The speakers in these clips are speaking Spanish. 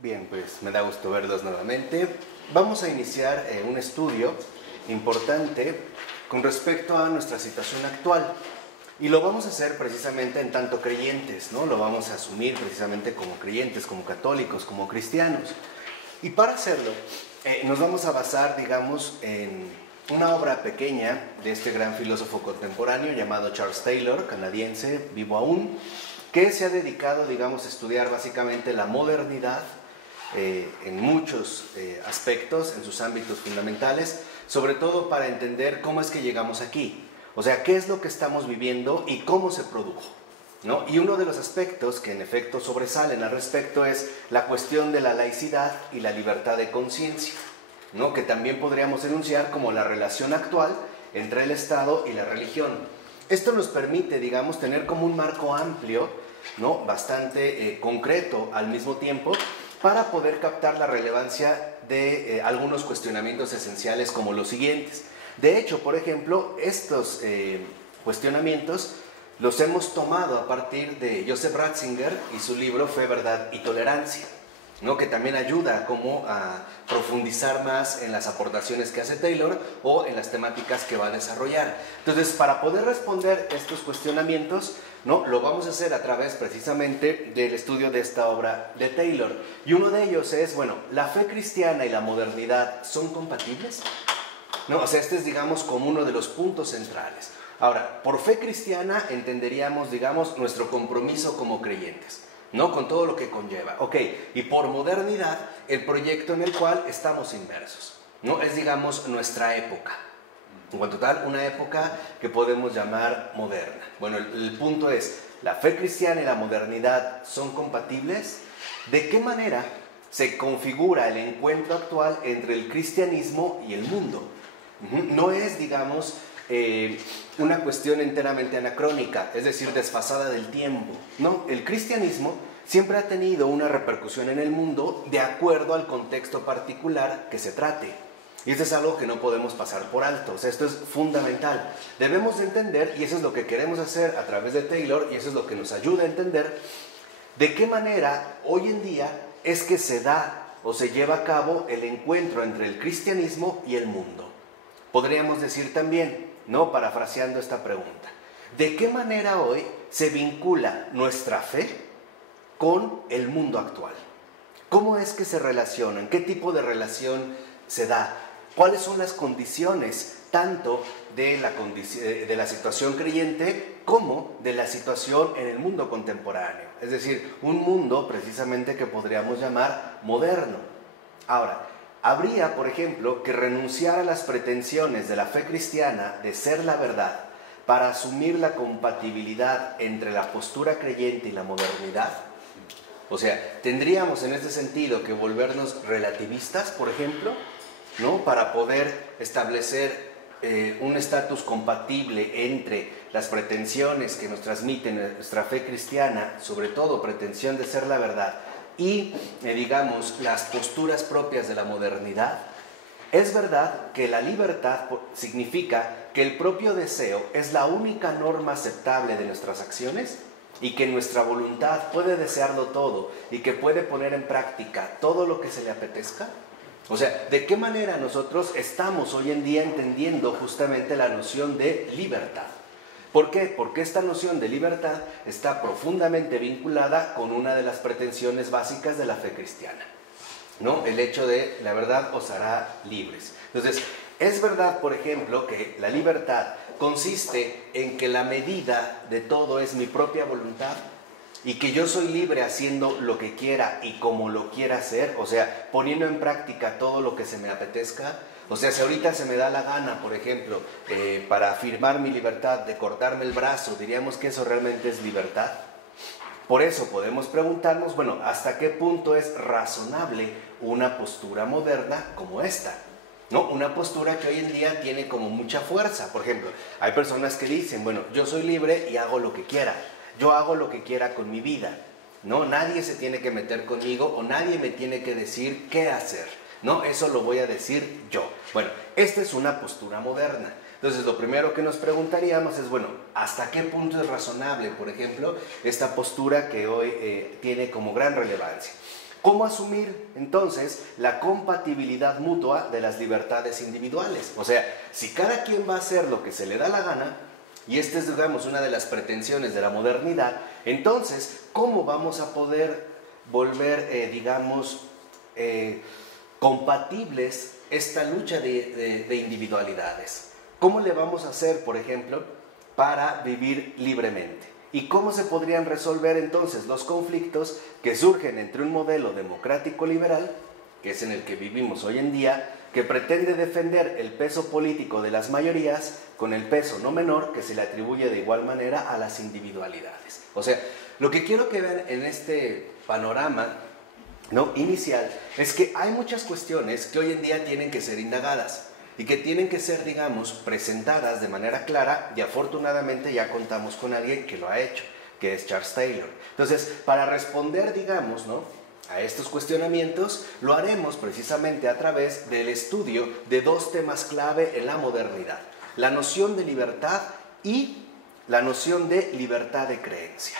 Bien, pues me da gusto verlos nuevamente. Vamos a iniciar un estudio importante con respecto a nuestra situación actual. Y lo vamos a hacer precisamente en tanto creyentes, ¿no? Lo vamos a asumir precisamente como creyentes, como católicos, como cristianos. Y para hacerlo, nos vamos a basar, digamos, en una obra pequeña de este gran filósofo contemporáneo llamado Charles Taylor, canadiense, vivo aún, que se ha dedicado, digamos, a estudiar básicamente la modernidad en muchos aspectos, en sus ámbitos fundamentales, sobre todo para entender cómo es que llegamos aquí, o sea, qué es lo que estamos viviendo y cómo se produjo, ¿no? Y uno de los aspectos que en efecto sobresalen al respecto es la cuestión de la laicidad y la libertad de conciencia, ¿no? Que también podríamos enunciar como la relación actual entre el Estado y la religión. Esto nos permite, digamos, tener como un marco amplio, ¿no? Bastante concreto al mismo tiempo, para poder captar la relevancia de algunos cuestionamientos esenciales como los siguientes. De hecho, por ejemplo, estos cuestionamientos los hemos tomado a partir de Joseph Ratzinger y su libro Fe, Verdad y Tolerancia, ¿no? Que también ayuda como a profundizar más en las aportaciones que hace Taylor o en las temáticas que va a desarrollar. Entonces, para poder responder estos cuestionamientos, ¿no? Lo vamos a hacer a través precisamente del estudio de esta obra de Taylor. Y uno de ellos es, bueno, ¿la fe cristiana y la modernidad son compatibles? ¿No? O sea, este es, digamos, como uno de los puntos centrales. Ahora, por fe cristiana entenderíamos, digamos, nuestro compromiso como creyentes, ¿no? Con todo lo que conlleva. Ok, y por modernidad, el proyecto en el cual estamos inmersos, ¿no? Es, digamos, nuestra época. En cuanto tal, una época que podemos llamar moderna. Bueno, el punto es, ¿la fe cristiana y la modernidad son compatibles? ¿De qué manera se configura el encuentro actual entre el cristianismo y el mundo? No es, digamos, una cuestión enteramente anacrónica, es decir, desfasada del tiempo. No, el cristianismo siempre ha tenido una repercusión en el mundo de acuerdo al contexto particular que se trate. Y esto es algo que no podemos pasar por alto, o sea, esto es fundamental. Debemos de entender, y eso es lo que queremos hacer a través de Taylor, y eso es lo que nos ayuda a entender, de qué manera hoy en día es que se da o se lleva a cabo el encuentro entre el cristianismo y el mundo. Podríamos decir también, ¿no? Parafraseando esta pregunta, ¿de qué manera hoy se vincula nuestra fe con el mundo actual? ¿Cómo es que se relacionan? ¿Qué tipo de relación se da? ¿Cuáles son las condiciones tanto de la situación creyente como de la situación en el mundo contemporáneo? Es decir, un mundo precisamente que podríamos llamar moderno. Ahora, habría, por ejemplo, que renunciar a las pretensiones de la fe cristiana de ser la verdad para asumir la compatibilidad entre la postura creyente y la modernidad. O sea, tendríamos en este sentido que volvernos relativistas, por ejemplo, ¿no? Para poder establecer un estatus compatible entre las pretensiones que nos transmite nuestra fe cristiana, sobre todo pretensión de ser la verdad, y, digamos, las posturas propias de la modernidad. Es verdad que la libertad significa que el propio deseo es la única norma aceptable de nuestras acciones y que nuestra voluntad puede desearlo todo y que puede poner en práctica todo lo que se le apetezca. O sea, ¿de qué manera nosotros estamos hoy en día entendiendo justamente la noción de libertad? ¿Por qué? Porque esta noción de libertad está profundamente vinculada con una de las pretensiones básicas de la fe cristiana, ¿no? El hecho de la verdad os hará libres. Entonces, es verdad, por ejemplo, que la libertad consiste en que la medida de todo es mi propia voluntad y que yo soy libre haciendo lo que quiera y como lo quiera hacer, o sea, poniendo en práctica todo lo que se me apetezca. O sea, si ahorita se me da la gana, por ejemplo, para afirmar mi libertad de cortarme el brazo, diríamos que eso realmente es libertad. Por eso podemos preguntarnos, bueno, ¿hasta qué punto es razonable una postura moderna como esta? ¿No? Una postura que hoy en día tiene como mucha fuerza. Por ejemplo, hay personas que dicen, bueno, yo soy libre y hago lo que quiera. Yo hago lo que quiera con mi vida, ¿no? Nadie se tiene que meter conmigo o nadie me tiene que decir qué hacer, ¿no? Eso lo voy a decir yo. Bueno, esta es una postura moderna. Entonces, lo primero que nos preguntaríamos es, bueno, ¿hasta qué punto es razonable, por ejemplo, esta postura que hoy tiene como gran relevancia? ¿Cómo asumir entonces la compatibilidad mutua de las libertades individuales? O sea, si cada quien va a hacer lo que se le da la gana, y esta es, digamos, una de las pretensiones de la modernidad, entonces, ¿cómo vamos a poder volver, compatibles esta lucha de individualidades? ¿Cómo le vamos a hacer, por ejemplo, para vivir libremente? ¿Y cómo se podrían resolver entonces los conflictos que surgen entre un modelo democrático liberal, que es en el que vivimos hoy en día, que pretende defender el peso político de las mayorías con el peso no menor que se le atribuye de igual manera a las individualidades? O sea, lo que quiero que vean en este panorama, ¿no?, inicial, es que hay muchas cuestiones que hoy en día tienen que ser indagadas y que tienen que ser, digamos, presentadas de manera clara, y afortunadamente ya contamos con alguien que lo ha hecho, que es Charles Taylor. Entonces, para responder, digamos, ¿no?, a estos cuestionamientos, lo haremos precisamente a través del estudio de dos temas clave en la modernidad: la noción de libertad y la noción de libertad de creencia.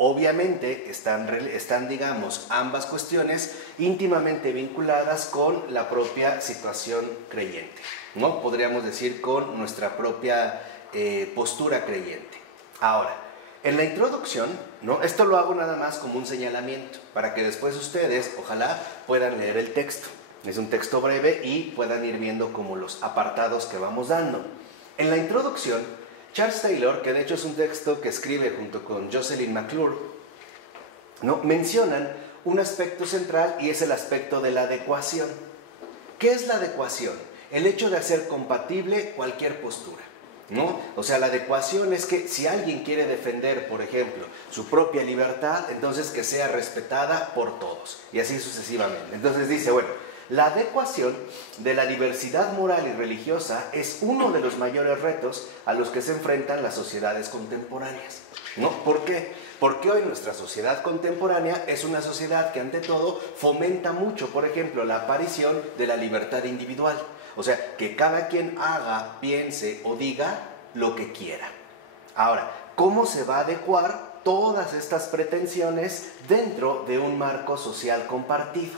Obviamente están, digamos, ambas cuestiones íntimamente vinculadas con la propia situación creyente, ¿no? Podríamos decir con nuestra propia postura creyente. Ahora, en la introducción, ¿no?, esto lo hago nada más como un señalamiento, para que después ustedes, ojalá, puedan leer el texto. Es un texto breve y puedan ir viendo como los apartados que vamos dando. En la introducción, Charles Taylor, que de hecho es un texto que escribe junto con Jocelyn McClure, ¿no?, mencionan un aspecto central, y es el aspecto de la adecuación. ¿Qué es la adecuación? El hecho de hacer compatible cualquier postura, ¿no? O sea, la adecuación es que si alguien quiere defender, por ejemplo, su propia libertad, entonces que sea respetada por todos, y así sucesivamente. Entonces dice, bueno, la adecuación de la diversidad moral y religiosa es uno de los mayores retos a los que se enfrentan las sociedades contemporáneas, ¿no? ¿Por qué? Porque hoy nuestra sociedad contemporánea es una sociedad que, ante todo, fomenta mucho, por ejemplo, la aparición de la libertad individual. O sea, que cada quien haga, piense o diga lo que quiera. Ahora, ¿cómo se va a adecuar todas estas pretensiones dentro de un marco social compartido?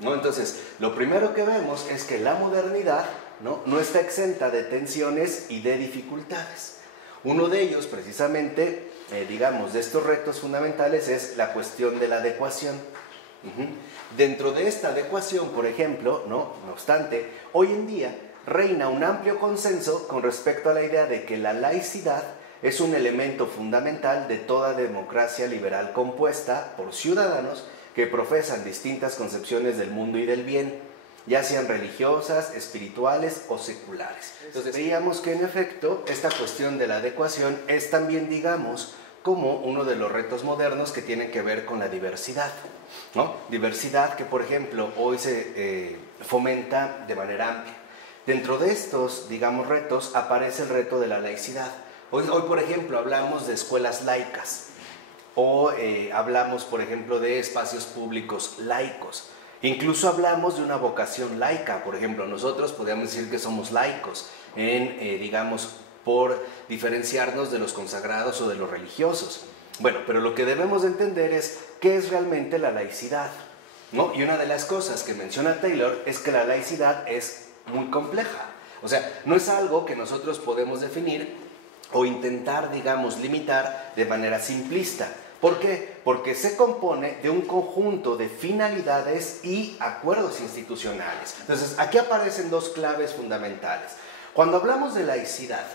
¿No? Entonces, lo primero que vemos es que la modernidad no está exenta de tensiones y de dificultades. Uno de ellos, precisamente, digamos, de estos retos fundamentales es la cuestión de la adecuación. Dentro de esta adecuación, por ejemplo, no obstante, hoy en día reina un amplio consenso con respecto a la idea de que la laicidad es un elemento fundamental de toda democracia liberal compuesta por ciudadanos que profesan distintas concepciones del mundo y del bien, ya sean religiosas, espirituales o seculares. Entonces veíamos que en efecto esta cuestión de la adecuación es también, digamos, como uno de los retos modernos que tienen que ver con la diversidad, ¿no? Diversidad que, por ejemplo, hoy se fomenta de manera amplia. Dentro de estos, digamos, retos aparece el reto de la laicidad. Hoy, por ejemplo, hablamos de escuelas laicas, o hablamos, por ejemplo, de espacios públicos laicos. Incluso hablamos de una vocación laica. Por ejemplo, nosotros podríamos decir que somos laicos, digamos, por diferenciarnos de los consagrados o de los religiosos. Bueno, pero lo que debemos de entender es qué es realmente la laicidad, ¿no? Y una de las cosas que menciona Taylor es que la laicidad es muy compleja. O sea, no es algo que nosotros podemos definir o intentar, digamos, limitar de manera simplista. ¿Por qué? Porque se compone de un conjunto de finalidades y acuerdos institucionales. Entonces, aquí aparecen dos claves fundamentales. Cuando hablamos de laicidad,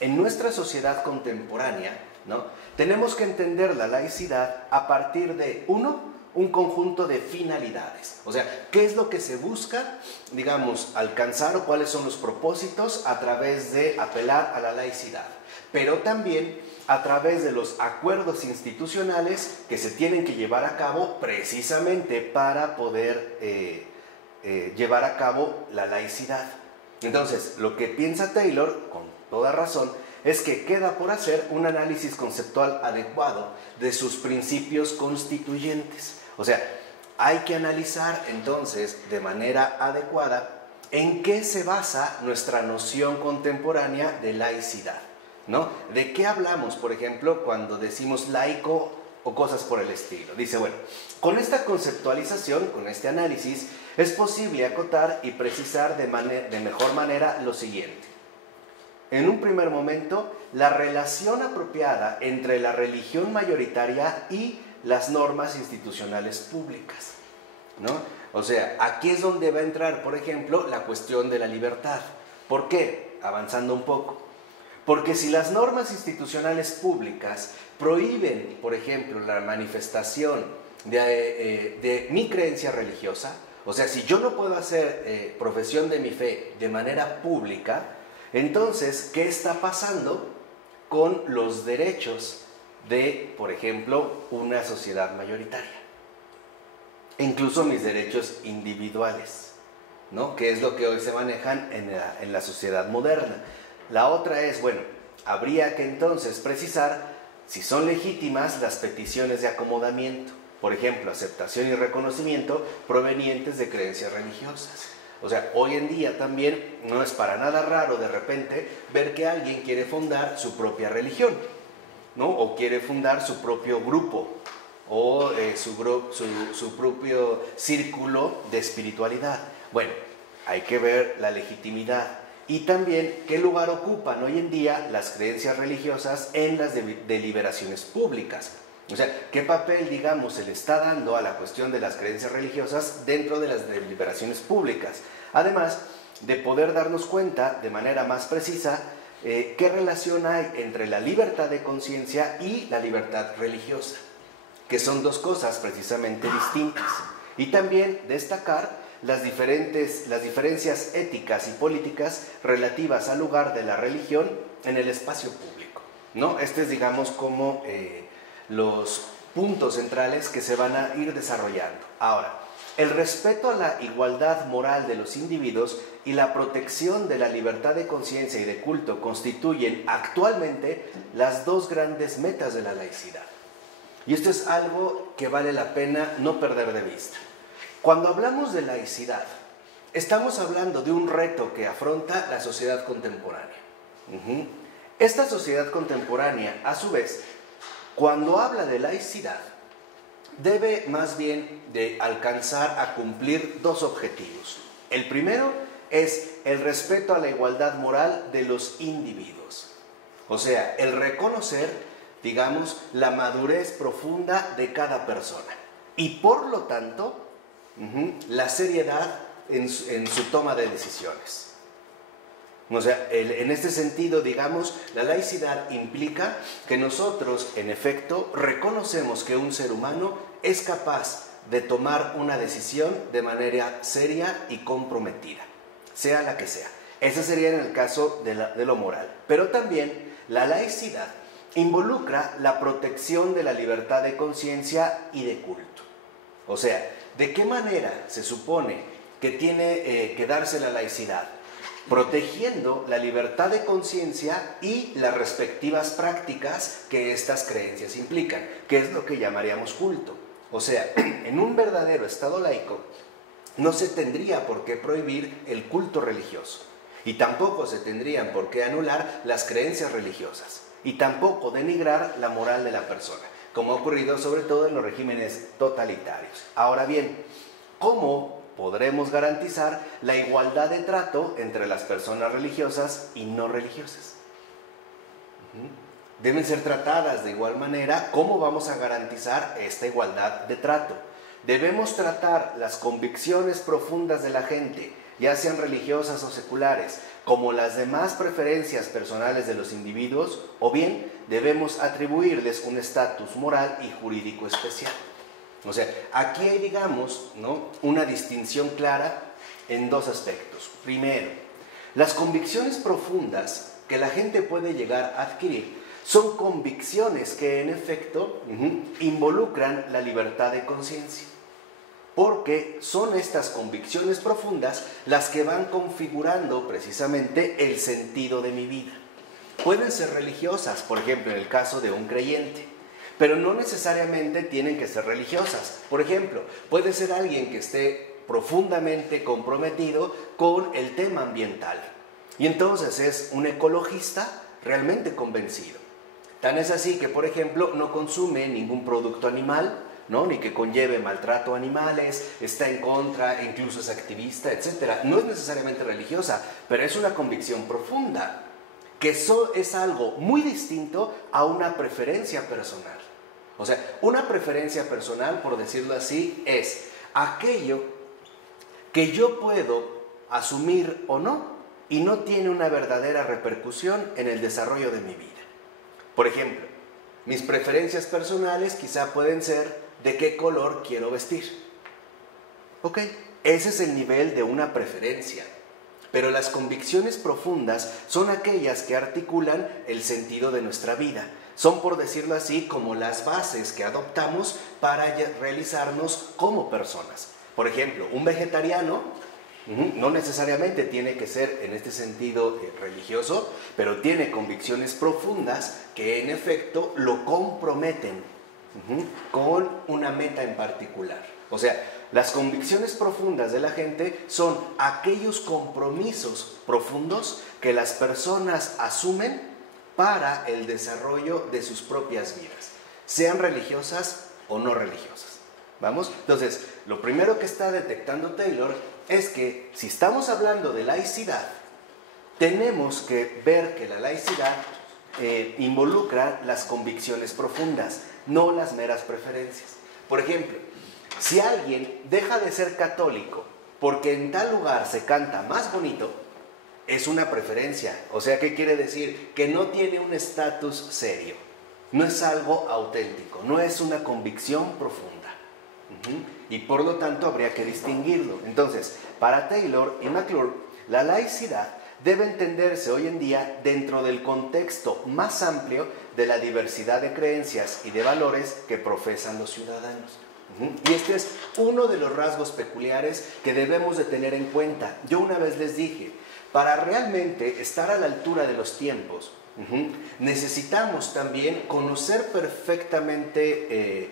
en nuestra sociedad contemporánea, ¿no?, tenemos que entender la laicidad a partir de, un conjunto de finalidades. O sea, ¿qué es lo que se busca, digamos, alcanzar, o cuáles son los propósitos a través de apelar a la laicidad? Pero también a través de los acuerdos institucionales que se tienen que llevar a cabo precisamente para poder llevar a cabo la laicidad. Entonces, lo que piensa Taylor, con toda razón, es que queda por hacer un análisis conceptual adecuado de sus principios constituyentes. O sea, hay que analizar entonces de manera adecuada en qué se basa nuestra noción contemporánea de laicidad, ¿no? ¿De qué hablamos, por ejemplo, cuando decimos laico o cosas por el estilo. Dice, bueno, con esta conceptualización, con este análisis, es posible acotar y precisar de mejor manera lo siguiente. En un primer momento, la relación apropiada entre la religión mayoritaria y las normas institucionales públicas, ¿no? O sea, aquí es donde va a entrar, por ejemplo, la cuestión de la libertad. ¿Por qué? Avanzando un poco. Porque si las normas institucionales públicas prohíben, por ejemplo, la manifestación de mi creencia religiosa, o sea, si yo no puedo hacer profesión de mi fe de manera pública, entonces, ¿qué está pasando con los derechos de, por ejemplo, una sociedad mayoritaria? Incluso mis derechos individuales, ¿no? Que es lo que hoy se manejan en la sociedad moderna. La otra es, bueno, habría que entonces precisar si son legítimas las peticiones de acomodamiento, por ejemplo, aceptación y reconocimiento provenientes de creencias religiosas. O sea, hoy en día también no es para nada raro de repente ver que alguien quiere fundar su propia religión, ¿no? O quiere fundar su propio grupo o su propio círculo de espiritualidad. Bueno, hay que ver la legitimidad y también qué lugar ocupan hoy en día las creencias religiosas en las deliberaciones públicas. O sea, qué papel, digamos, se le está dando a la cuestión de las creencias religiosas dentro de las deliberaciones públicas. Además de poder darnos cuenta de manera más precisa qué relación hay entre la libertad de conciencia y la libertad religiosa, que son dos cosas precisamente distintas. Y también destacar las diferencias éticas y políticas relativas al lugar de la religión en el espacio público, ¿no? Este es, digamos, como los puntos centrales que se van a ir desarrollando. Ahora, el respeto a la igualdad moral de los individuos y la protección de la libertad de conciencia y de culto constituyen actualmente las dos grandes metas de la laicidad. Y esto es algo que vale la pena no perder de vista. Cuando hablamos de laicidad, estamos hablando de un reto que afronta la sociedad contemporánea. Esta sociedad contemporánea, a su vez, cuando habla de laicidad, debe más bien de alcanzar a cumplir dos objetivos. El primero es el respeto a la igualdad moral de los individuos. O sea, el reconocer, digamos, la madurez profunda de cada persona. Y por lo tanto, la seriedad en su toma de decisiones. O sea, en este sentido, digamos, la laicidad implica que nosotros, en efecto, reconocemos que un ser humano es capaz de tomar una decisión de manera seria y comprometida, sea la que sea. Ese sería en el caso de lo moral. Pero también la laicidad involucra la protección de la libertad de conciencia y de culto. O sea, ¿de qué manera se supone que tiene que darse la laicidad? Protegiendo la libertad de conciencia y las respectivas prácticas que estas creencias implican, que es lo que llamaríamos culto. O sea, en un verdadero Estado laico no se tendría por qué prohibir el culto religioso, y tampoco se tendrían por qué anular las creencias religiosas, y tampoco denigrar la moral de la persona, como ha ocurrido sobre todo en los regímenes totalitarios. Ahora bien, ¿cómo podremos garantizar la igualdad de trato entre las personas religiosas y no religiosas? Deben ser tratadas de igual manera. ¿Cómo vamos a garantizar esta igualdad de trato? Debemos tratar las convicciones profundas de la gente, ya sean religiosas o seculares, como las demás preferencias personales de los individuos, o bien debemos atribuirles un estatus moral y jurídico especial. O sea, aquí hay, digamos, ¿no?, una distinción clara en dos aspectos. Primero, las convicciones profundas que la gente puede llegar a adquirir son convicciones que en efecto involucran la libertad de conciencia, porque son estas convicciones profundas las que van configurando precisamente el sentido de mi vida. Pueden ser religiosas, por ejemplo, en el caso de un creyente, pero no necesariamente tienen que ser religiosas. Por ejemplo, puede ser alguien que esté profundamente comprometido con el tema ambiental, y entonces es un ecologista realmente convencido. Tan es así que, por ejemplo, no consume ningún producto animal, ¿no? Ni que conlleve maltrato a animales, está en contra, incluso es activista, etc. No es necesariamente religiosa, pero es una convicción profunda, que eso es algo muy distinto a una preferencia personal. O sea, una preferencia personal, por decirlo así, es aquello que yo puedo asumir o no y no tiene una verdadera repercusión en el desarrollo de mi vida. Por ejemplo, mis preferencias personales quizá pueden ser de qué color quiero vestir. Ok, ese es el nivel de una preferencia. Pero las convicciones profundas son aquellas que articulan el sentido de nuestra vida. Son, por decirlo así, como las bases que adoptamos para realizarnos como personas. Por ejemplo, un vegetariano no necesariamente tiene que ser en este sentido religioso, pero tiene convicciones profundas que en efecto lo comprometen con una meta en particular. O sea, las convicciones profundas de la gente son aquellos compromisos profundos que las personas asumen para el desarrollo de sus propias vidas, sean religiosas o no religiosas. ¿Vamos? Entonces, lo primero que está detectando Taylor es que si estamos hablando de laicidad, tenemos que ver que la laicidad involucra las convicciones profundas, no las meras preferencias. Por ejemplo, si alguien deja de ser católico porque en tal lugar se canta más bonito, es una preferencia. O sea, ¿qué quiere decir? Que no tiene un estatus serio, no es algo auténtico, no es una convicción profunda. Y por lo tanto habría que distinguirlo. Entonces, para Taylor y McClure, la laicidad debe entenderse hoy en día dentro del contexto más amplio de la diversidad de creencias y de valores que profesan los ciudadanos. Y este es uno de los rasgos peculiares que debemos de tener en cuenta. Yo una vez les dije, para realmente estar a la altura de los tiempos, necesitamos también conocer perfectamente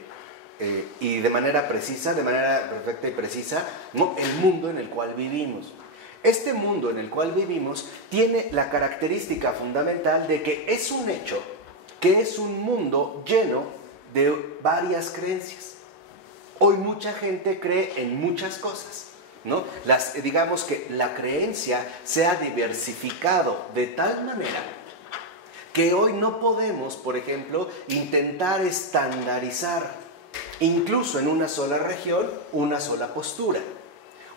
y de manera precisa, de manera perfecta y precisa, ¿no?, el mundo en el cual vivimos. Este mundo en el cual vivimos tiene la característica fundamental de que es un hecho, que es un mundo lleno de varias creencias. Hoy mucha gente cree en muchas cosas, ¿no? Digamos que la creencia se ha diversificado de tal manera que hoy no podemos, por ejemplo, intentar estandarizar, incluso en una sola región, una sola postura.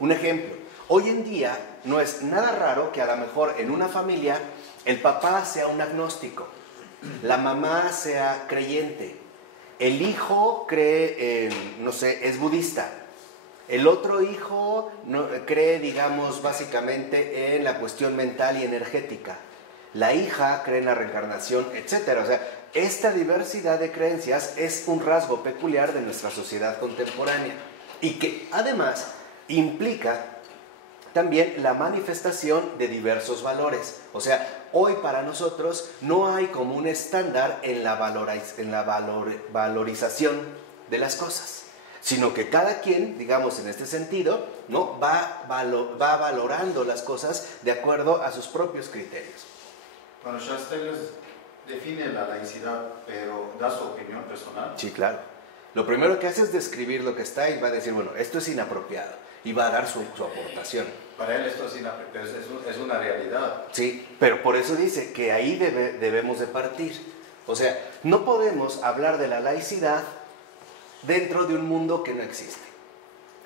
Un ejemplo, hoy en día no es nada raro que a lo mejor en una familia el papá sea un agnóstico, la mamá sea creyente, el hijo cree, no sé, es budista, el otro hijo cree, digamos, básicamente en la cuestión mental y energética, la hija cree en la reencarnación, etc. O sea, esta diversidad de creencias es un rasgo peculiar de nuestra sociedad contemporánea y que además implica también la manifestación de diversos valores. O sea, hoy para nosotros no hay como un estándar en la valorización de las cosas, sino que cada quien, digamos en este sentido, ¿no?, va valorando las cosas de acuerdo a sus propios criterios. Bueno, Shastel define la laicidad, pero da su opinión personal. Sí, claro. Lo primero que hace es describir lo que está y va a decir, bueno, esto es inapropiado, y va a dar su aportación. Para él esto es inapropiado, es una realidad. Sí, pero por eso dice que ahí debemos de partir. O sea, no podemos hablar de la laicidad dentro de un mundo que no existe.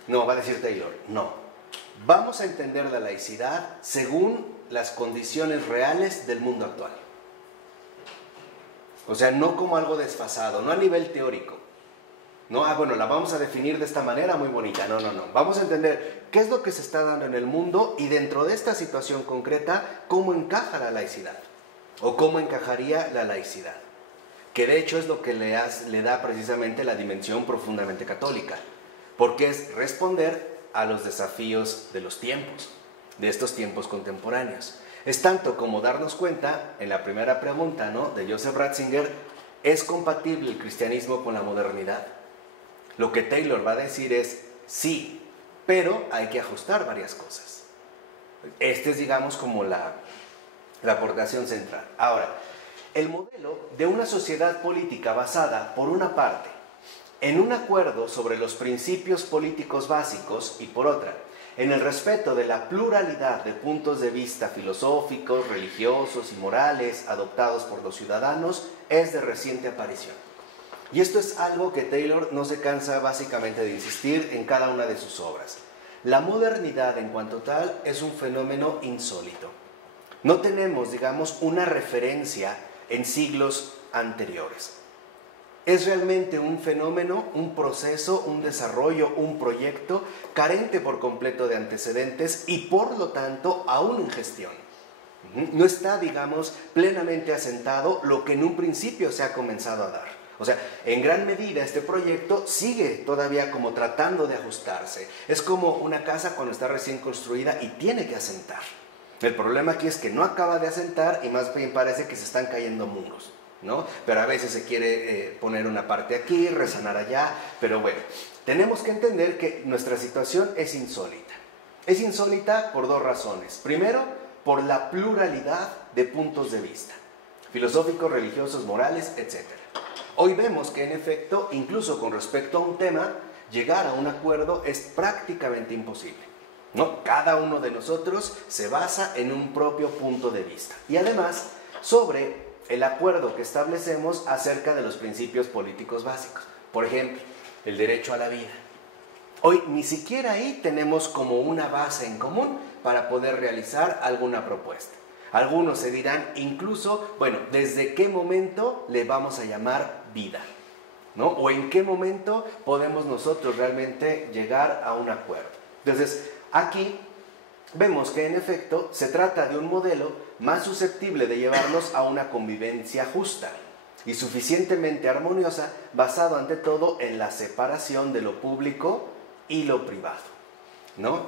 No, va a decir Taylor, no. Vamos a entender la laicidad según las condiciones reales del mundo actual. O sea, no como algo desfasado, no a nivel teórico. No, bueno, la vamos a definir de esta manera muy bonita. No. Vamos a entender qué es lo que se está dando en el mundo y dentro de esta situación concreta, cómo encaja la laicidad. O cómo encajaría la laicidad. Que de hecho es lo que le da precisamente la dimensión profundamente católica. Porque es responder a los desafíos de los tiempos, de estos tiempos contemporáneos. Es tanto como darnos cuenta, en la primera pregunta, ¿no?, de Joseph Ratzinger, ¿es compatible el cristianismo con la modernidad? Lo que Taylor va a decir es sí, pero hay que ajustar varias cosas. Este es, digamos, como la aportación central. Ahora, el modelo de una sociedad política basada, por una parte, en un acuerdo sobre los principios políticos básicos y por otra, en el respeto de la pluralidad de puntos de vista filosóficos, religiosos y morales adoptados por los ciudadanos, es de reciente aparición. Y esto es algo que Taylor no se cansa básicamente de insistir en cada una de sus obras. La modernidad en cuanto tal es un fenómeno insólito. No tenemos, digamos, una referencia en siglos anteriores. Es realmente un fenómeno, un proceso, un desarrollo, un proyecto carente por completo de antecedentes y por lo tanto aún en gestión. No está, digamos, plenamente asentado lo que en un principio se ha comenzado a dar. O sea, en gran medida este proyecto sigue todavía como tratando de ajustarse. Es como una casa cuando está recién construida y tiene que asentar. El problema aquí es que no acaba de asentar y más bien parece que se están cayendo muros, ¿no? Pero a veces se quiere poner una parte aquí, resanar allá, pero bueno, tenemos que entender que nuestra situación es insólita. Es insólita por dos razones. Primero, por la pluralidad de puntos de vista, filosóficos, religiosos, morales, etc. Hoy vemos que en efecto, incluso con respecto a un tema, llegar a un acuerdo es prácticamente imposible, ¿no? Cada uno de nosotros se basa en un propio punto de vista. Y además, sobre el acuerdo que establecemos acerca de los principios políticos básicos. Por ejemplo, el derecho a la vida. Hoy ni siquiera ahí tenemos como una base en común para poder realizar alguna propuesta. Algunos se dirán incluso, bueno, ¿desde qué momento le vamos a llamar vida? ¿No? ¿O en qué momento podemos nosotros realmente llegar a un acuerdo? Entonces, aquí vemos que en efecto se trata de un modelo más susceptible de llevarnos a una convivencia justa y suficientemente armoniosa, basado ante todo en la separación de lo público y lo privado, ¿no?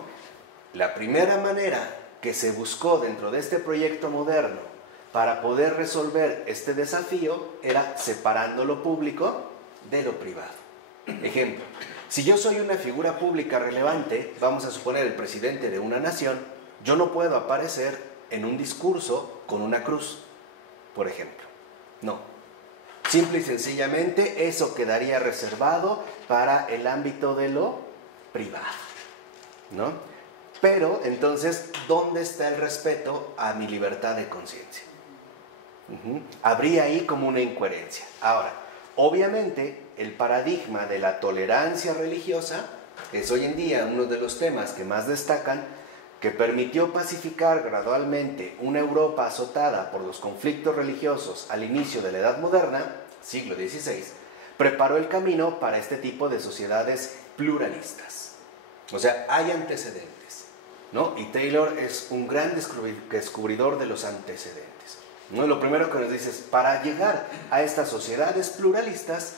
La primera manera que se buscó dentro de este proyecto moderno para poder resolver este desafío era separando lo público de lo privado. Ejemplo, si yo soy una figura pública relevante, vamos a suponer el presidente de una nación, yo no puedo aparecer en un discurso con una cruz, por ejemplo. No. Simple y sencillamente eso quedaría reservado para el ámbito de lo privado, ¿no? Pero entonces, ¿dónde está el respeto a mi libertad de conciencia? Habría ahí como una incoherencia. Ahora, obviamente, el paradigma de la tolerancia religiosa es hoy en día uno de los temas que más destacan, que permitió pacificar gradualmente una Europa azotada por los conflictos religiosos al inicio de la Edad Moderna, siglo XVI, preparó el camino para este tipo de sociedades pluralistas. O sea, hay antecedentes, ¿no? Y Taylor es un gran descubridor de los antecedentes, ¿no? Lo primero que nos dice es, para llegar a estas sociedades pluralistas,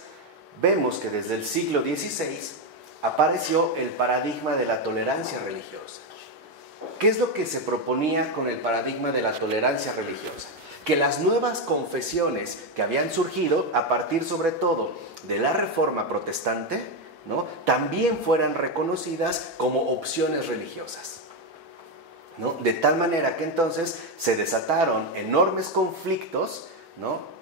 vemos que desde el siglo XVI apareció el paradigma de la tolerancia religiosa. ¿Qué es lo que se proponía con el paradigma de la tolerancia religiosa? Que las nuevas confesiones que habían surgido a partir sobre todo de la Reforma Protestante, ¿no?, también fueran reconocidas como opciones religiosas, ¿no? De tal manera que entonces se desataron enormes conflictos, ¿no?,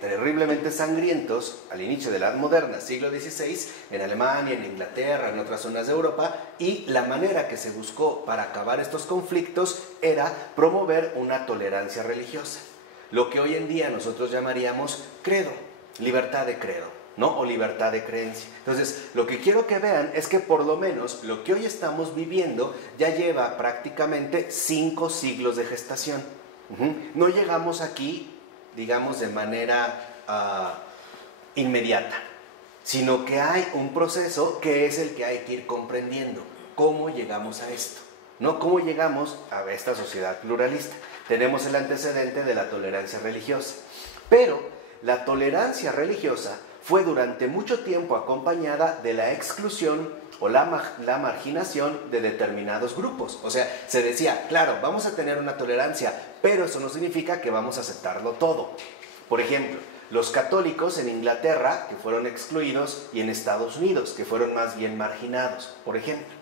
terriblemente sangrientos al inicio de la Edad Moderna, siglo XVI, en Alemania, en Inglaterra, en otras zonas de Europa, y la manera que se buscó para acabar estos conflictos era promover una tolerancia religiosa, lo que hoy en día nosotros llamaríamos credo, libertad de credo, ¿no?, o libertad de creencia. Entonces, lo que quiero que vean es que por lo menos lo que hoy estamos viviendo ya lleva prácticamente 5 siglos de gestación. No llegamos aquí, digamos, de manera inmediata, sino que hay un proceso que es el que hay que ir comprendiendo. ¿Cómo llegamos a esto? ¿No? ¿Cómo llegamos a esta sociedad pluralista? Tenemos el antecedente de la tolerancia religiosa, pero la tolerancia religiosa fue durante mucho tiempo acompañada de la exclusión o la marginación de determinados grupos. O sea, se decía, claro, vamos a tener una tolerancia, pero eso no significa que vamos a aceptarlo todo. Por ejemplo, los católicos en Inglaterra, que fueron excluidos, y en Estados Unidos, que fueron más bien marginados, por ejemplo.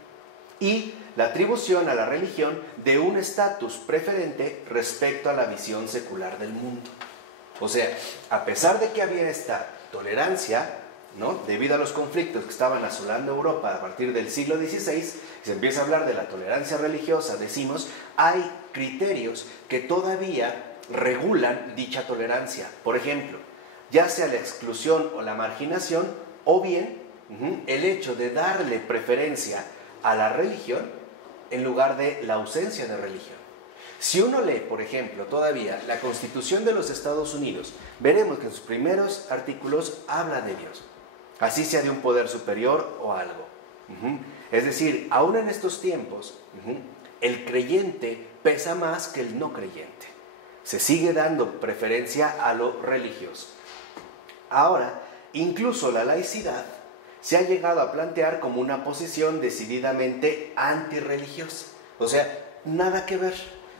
Y la atribución a la religión de un estatus preferente respecto a la visión secular del mundo. O sea, a pesar de que había esta tolerancia, ¿no?, debido a los conflictos que estaban asolando Europa a partir del siglo XVI, se empieza a hablar de la tolerancia religiosa, decimos, hay criterios que todavía regulan dicha tolerancia. Por ejemplo, ya sea la exclusión o la marginación, o bien el hecho de darle preferencia a la religión en lugar de la ausencia de religión. Si uno lee, por ejemplo, todavía la Constitución de los Estados Unidos, veremos que en sus primeros artículos habla de Dios, así sea de un poder superior o algo. Es decir, aún en estos tiempos, el creyente pesa más que el no creyente. Se sigue dando preferencia a lo religioso. Ahora, incluso la laicidad se ha llegado a plantear como una posición decididamente antirreligiosa. O sea, nada que ver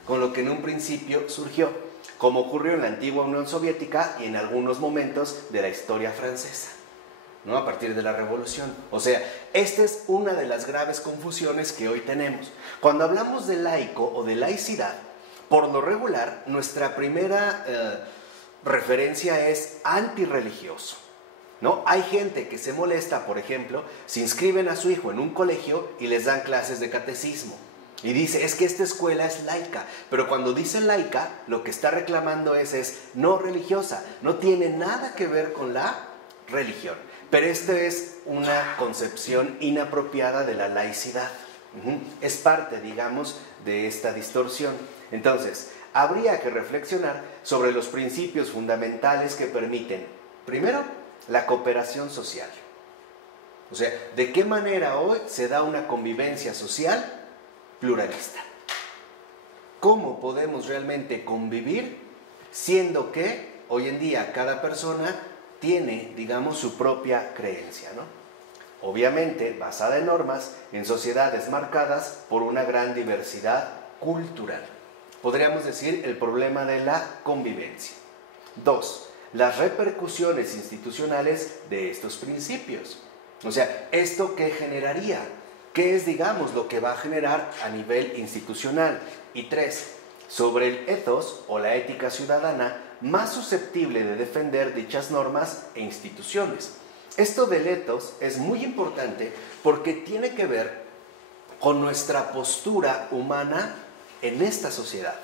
con lo que en un principio surgió, como ocurrió en la antigua Unión Soviética y en algunos momentos de la historia francesa, ¿no?, a partir de la Revolución. O sea, esta es una de las graves confusiones que hoy tenemos. Cuando hablamos de laico o de laicidad, por lo regular, nuestra primera referencia es antirreligioso, ¿no? Hay gente que se molesta, por ejemplo, si inscriben a su hijo en un colegio y les dan clases de catecismo. Y dice, es que esta escuela es laica. Pero cuando dice laica, lo que está reclamando es no religiosa. No tiene nada que ver con la religión. Pero esto es una concepción inapropiada de la laicidad. Es parte, digamos, de esta distorsión. Entonces, habría que reflexionar sobre los principios fundamentales que permiten, primero, la cooperación social. O sea, ¿de qué manera hoy se da una convivencia social pluralista? ¿Cómo podemos realmente convivir siendo que hoy en día cada persona tiene, digamos, su propia creencia, ¿no? Obviamente basada en normas, en sociedades marcadas por una gran diversidad cultural. Podríamos decir el problema de la convivencia. 2. Las repercusiones institucionales de estos principios. O sea, ¿esto qué generaría? ¿Qué es, digamos, lo que va a generar a nivel institucional? Y 3. Sobre el ethos o la ética ciudadana más susceptible de defender dichas normas e instituciones. Esto del ethos es muy importante porque tiene que ver con nuestra postura humana en esta sociedad,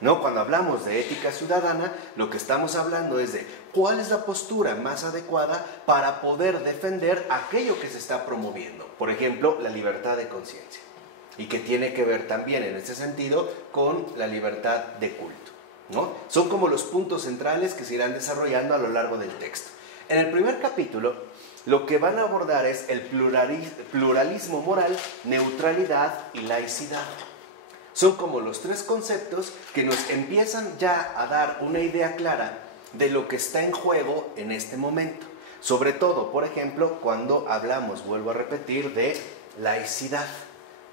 ¿no? Cuando hablamos de ética ciudadana, lo que estamos hablando es de cuál es la postura más adecuada para poder defender aquello que se está promoviendo. Por ejemplo, la libertad de conciencia. Y que tiene que ver también en ese sentido con la libertad de culto, ¿no? Son como los puntos centrales que se irán desarrollando a lo largo del texto. En el primer capítulo, lo que van a abordar es el pluralismo moral, neutralidad y laicidad. Son como los tres conceptos que nos empiezan ya a dar una idea clara de lo que está en juego en este momento. Sobre todo, por ejemplo, cuando hablamos, vuelvo a repetir, de laicidad,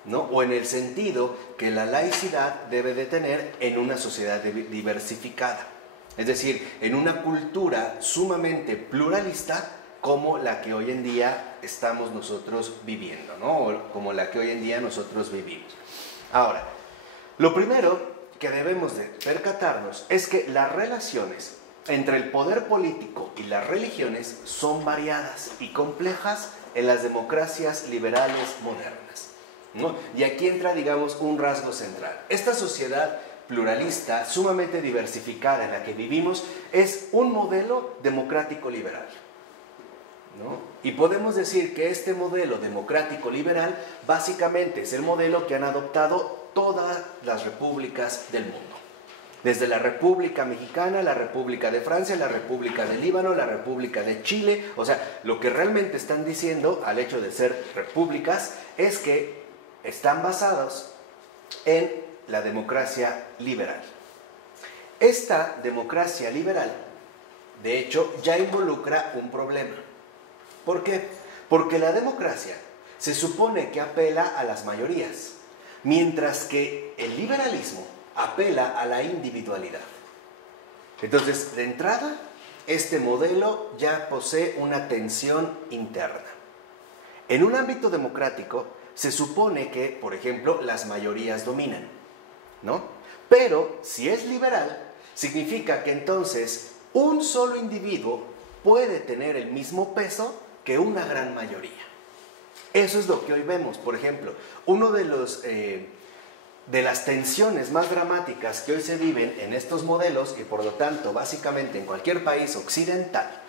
¿no? O en el sentido que la laicidad debe de tener en una sociedad diversificada. Es decir, en una cultura sumamente pluralista como la que hoy en día estamos nosotros viviendo, ¿no? O como la que hoy en día nosotros vivimos. Ahora, lo primero que debemos de percatarnos es que las relaciones entre el poder político y las religiones son variadas y complejas en las democracias liberales modernas, ¿no? Y aquí entra, digamos, un rasgo central. Esta sociedad pluralista, sumamente diversificada en la que vivimos, es un modelo democrático liberal, ¿no? Y podemos decir que este modelo democrático liberal básicamente es el modelo que han adoptado todas las repúblicas del mundo. Desde la República Mexicana, la República de Francia, la República de Líbano, la República de Chile. O sea, lo que realmente están diciendo al hecho de ser repúblicas es que están basados en la democracia liberal. Esta democracia liberal, de hecho, ya involucra un problema. ¿Por qué? Porque la democracia se supone que apela a las mayorías, mientras que el liberalismo apela a la individualidad. Entonces, de entrada, este modelo ya posee una tensión interna. En un ámbito democrático, se supone que, por ejemplo, las mayorías dominan, ¿no? Pero, si es liberal, Significa que entonces un solo individuo puede tener el mismo peso que una gran mayoría. Eso es lo que hoy vemos. Por ejemplo, uno de las tensiones más dramáticas que hoy se viven en estos modelos, y por lo tanto básicamente en cualquier país occidental,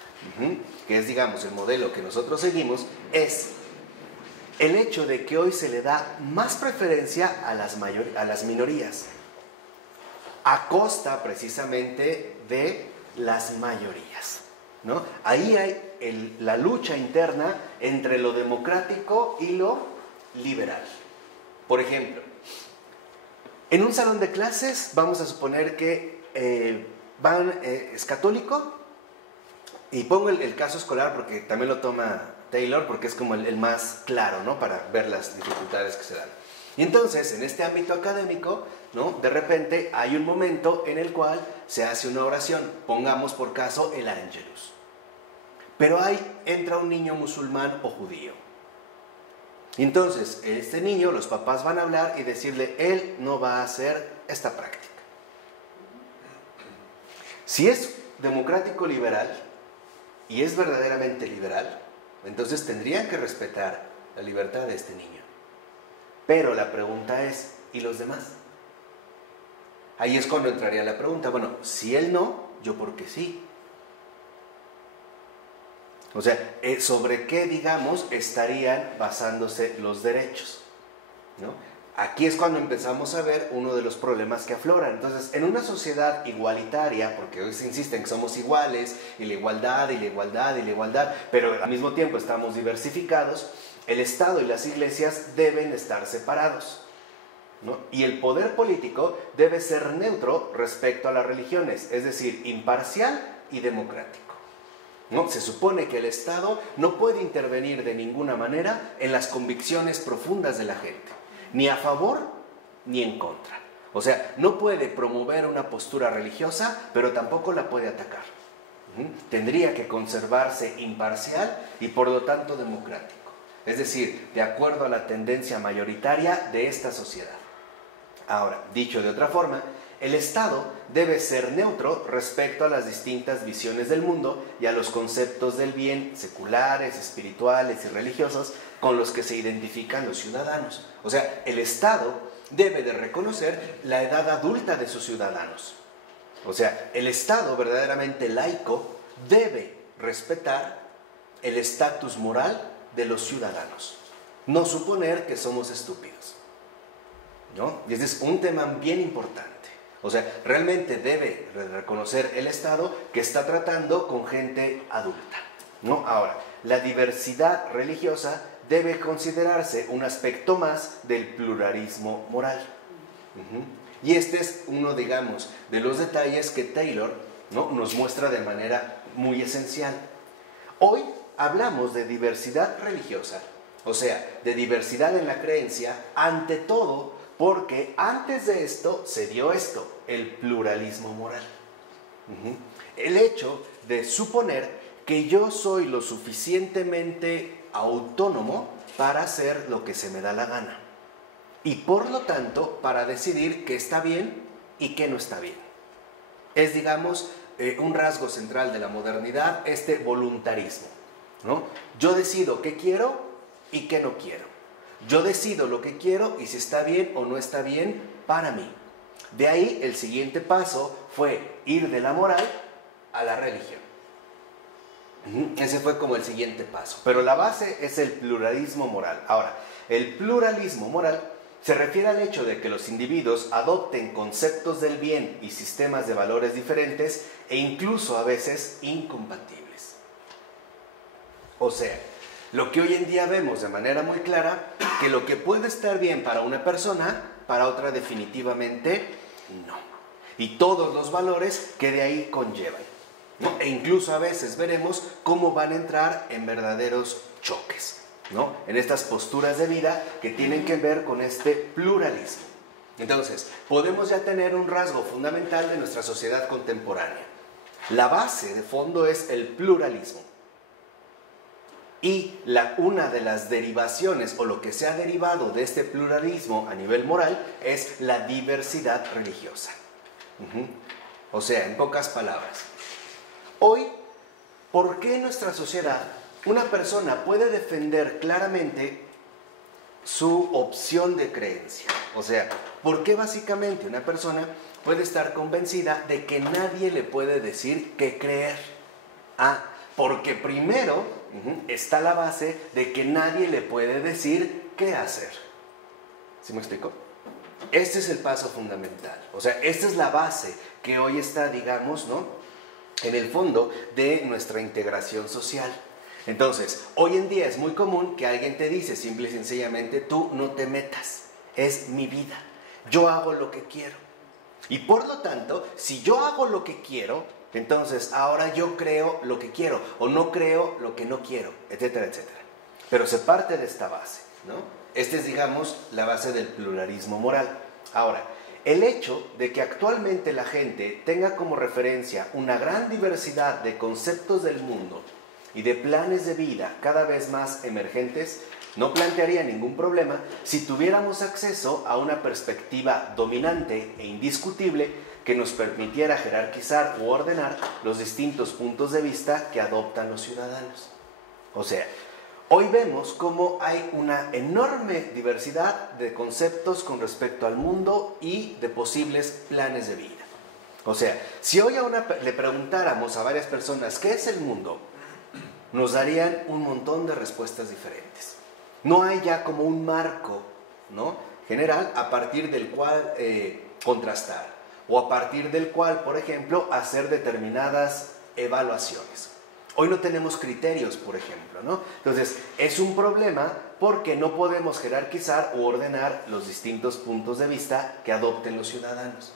que es, digamos, el modelo que nosotros seguimos, es el hecho de que hoy se le da más preferencia a las minorías, a costa precisamente de las mayorías, ¿no? Ahí hay la lucha interna entre lo democrático y lo liberal. Por ejemplo, en un salón de clases vamos a suponer que es católico, y pongo el caso escolar porque también lo toma Taylor, porque es como el más claro, ¿no?, para ver las dificultades que se dan. Y entonces, en este ámbito académico, ¿no?, de repente hay un momento en el cual se hace una oración, pongamos por caso el Ángelus. Pero ahí entra un niño musulmán o judío. Y entonces, este niño, los papás van a hablar y decirle, él no va a hacer esta práctica. Si es democrático liberal, y es verdaderamente liberal, entonces tendrían que respetar la libertad de este niño. Pero la pregunta es, ¿y los demás? Ahí es cuando entraría la pregunta, bueno, si él no, ¿yo por qué sí? O sea, ¿sobre qué, digamos, estarían basándose los derechos? ¿No? Aquí es cuando empezamos a ver uno de los problemas que afloran. Entonces, en una sociedad igualitaria, porque hoy se insiste en que somos iguales, y la igualdad, y la igualdad, y la igualdad, pero al mismo tiempo estamos diversificados, el Estado y las iglesias deben estar separados, ¿no? Y el poder político debe ser neutro respecto a las religiones, es decir, imparcial y democrático, ¿no? Se supone que el Estado no puede intervenir de ninguna manera en las convicciones profundas de la gente, ni a favor ni en contra. O sea, no puede promover una postura religiosa, pero tampoco la puede atacar. Tendría que conservarse imparcial y por lo tanto democrático. Es decir, de acuerdo a la tendencia mayoritaria de esta sociedad. Ahora, dicho de otra forma, el Estado debe ser neutro respecto a las distintas visiones del mundo y a los conceptos del bien seculares, espirituales y religiosos con los que se identifican los ciudadanos. O sea, el Estado debe de reconocer la edad adulta de sus ciudadanos. O sea, el Estado verdaderamente laico debe respetar el estatus moral de los ciudadanos. No suponer que somos estúpidos, ¿no? Y ese es un tema bien importante. O sea, realmente debe reconocer el Estado que está tratando con gente adulta, ¿no? Ahora, la diversidad religiosa debe considerarse un aspecto más del pluralismo moral. Y este es uno, digamos, de los detalles que Taylor, ¿no?, nos muestra de manera muy esencial. Hoy hablamos de diversidad religiosa, o sea, de diversidad en la creencia, ante todo porque antes de esto se dio esto, el pluralismo moral. El hecho de suponer que yo soy lo suficientemente autónomo para hacer lo que se me da la gana. Y por lo tanto, para decidir qué está bien y qué no está bien. Es, digamos, un rasgo central de la modernidad, este voluntarismo, ¿no? Yo decido qué quiero y qué no quiero. Yo decido lo que quiero y si está bien o no está bien para mí. De ahí el siguiente paso fue ir de la moral a la religión. Ese fue como el siguiente paso. Pero la base es el pluralismo moral. Ahora, el pluralismo moral se refiere al hecho de que los individuos adopten conceptos del bien y sistemas de valores diferentes e incluso a veces incompatibles. O sea, lo que hoy en día vemos de manera muy clara, que lo que puede estar bien para una persona, para otra definitivamente no. Y todos los valores que de ahí conllevan, ¿no? E incluso a veces veremos cómo van a entrar en verdaderos choques, ¿no?, en estas posturas de vida que tienen que ver con este pluralismo. Entonces, podemos ya tener un rasgo fundamental de nuestra sociedad contemporánea. La base de fondo es el pluralismo. Y una de las derivaciones o lo que se ha derivado de este pluralismo a nivel moral es la diversidad religiosa. O sea, en pocas palabras, hoy, ¿por qué en nuestra sociedad una persona puede defender claramente su opción de creencia? O sea, ¿por qué básicamente una persona puede estar convencida de que nadie le puede decir qué creer? Porque primero está la base de que nadie le puede decir qué hacer. ¿Sí me explico? Este es el paso fundamental. O sea, esta es la base que hoy está, digamos, ¿no?, en el fondo de nuestra integración social. Entonces, hoy en día es muy común que alguien te dice simple y sencillamente, tú no te metas, es mi vida, yo hago lo que quiero. Y por lo tanto, si yo hago lo que quiero, entonces ahora yo creo lo que quiero, o no creo lo que no quiero, etcétera, etcétera. Pero se parte de esta base, ¿no? Esta es, digamos, la base del pluralismo moral. Ahora, el hecho de que actualmente la gente tenga como referencia una gran diversidad de conceptos del mundo y de planes de vida cada vez más emergentes, no plantearía ningún problema si tuviéramos acceso a una perspectiva dominante e indiscutible que nos permitiera jerarquizar u ordenar los distintos puntos de vista que adoptan los ciudadanos. O sea, hoy vemos cómo hay una enorme diversidad de conceptos con respecto al mundo y de posibles planes de vida. O sea, si hoy le preguntáramos a varias personas ¿qué es el mundo?, nos darían un montón de respuestas diferentes. No hay ya como un marco, ¿no?, general a partir del cual contrastar o a partir del cual, por ejemplo, hacer determinadas evaluaciones. Hoy no tenemos criterios, por ejemplo, ¿no? Entonces, es un problema porque no podemos jerarquizar u ordenar los distintos puntos de vista que adopten los ciudadanos.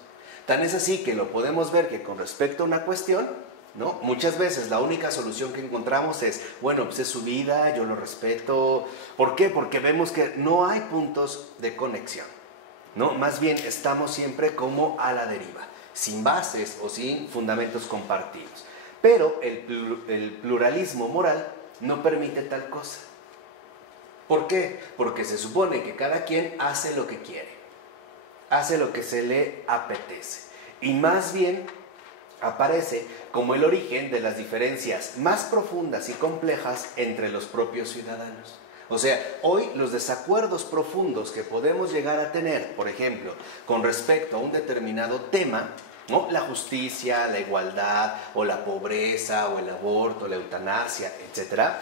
Tan es así que lo podemos ver que con respecto a una cuestión, ¿no?, muchas veces la única solución que encontramos es, bueno, pues es su vida, yo lo respeto. ¿Por qué? Porque vemos que no hay puntos de conexión, ¿no? Más bien estamos siempre como a la deriva, sin bases o sin fundamentos compartidos. Pero el pluralismo moral no permite tal cosa. ¿Por qué? Porque se supone que cada quien hace lo que quiere, hace lo que se le apetece. Y más bien aparece como el origen de las diferencias más profundas y complejas entre los propios ciudadanos. O sea, hoy los desacuerdos profundos que podemos llegar a tener, por ejemplo, con respecto a un determinado tema, ¿no?, la justicia, la igualdad, o la pobreza, o el aborto, la eutanasia, etc.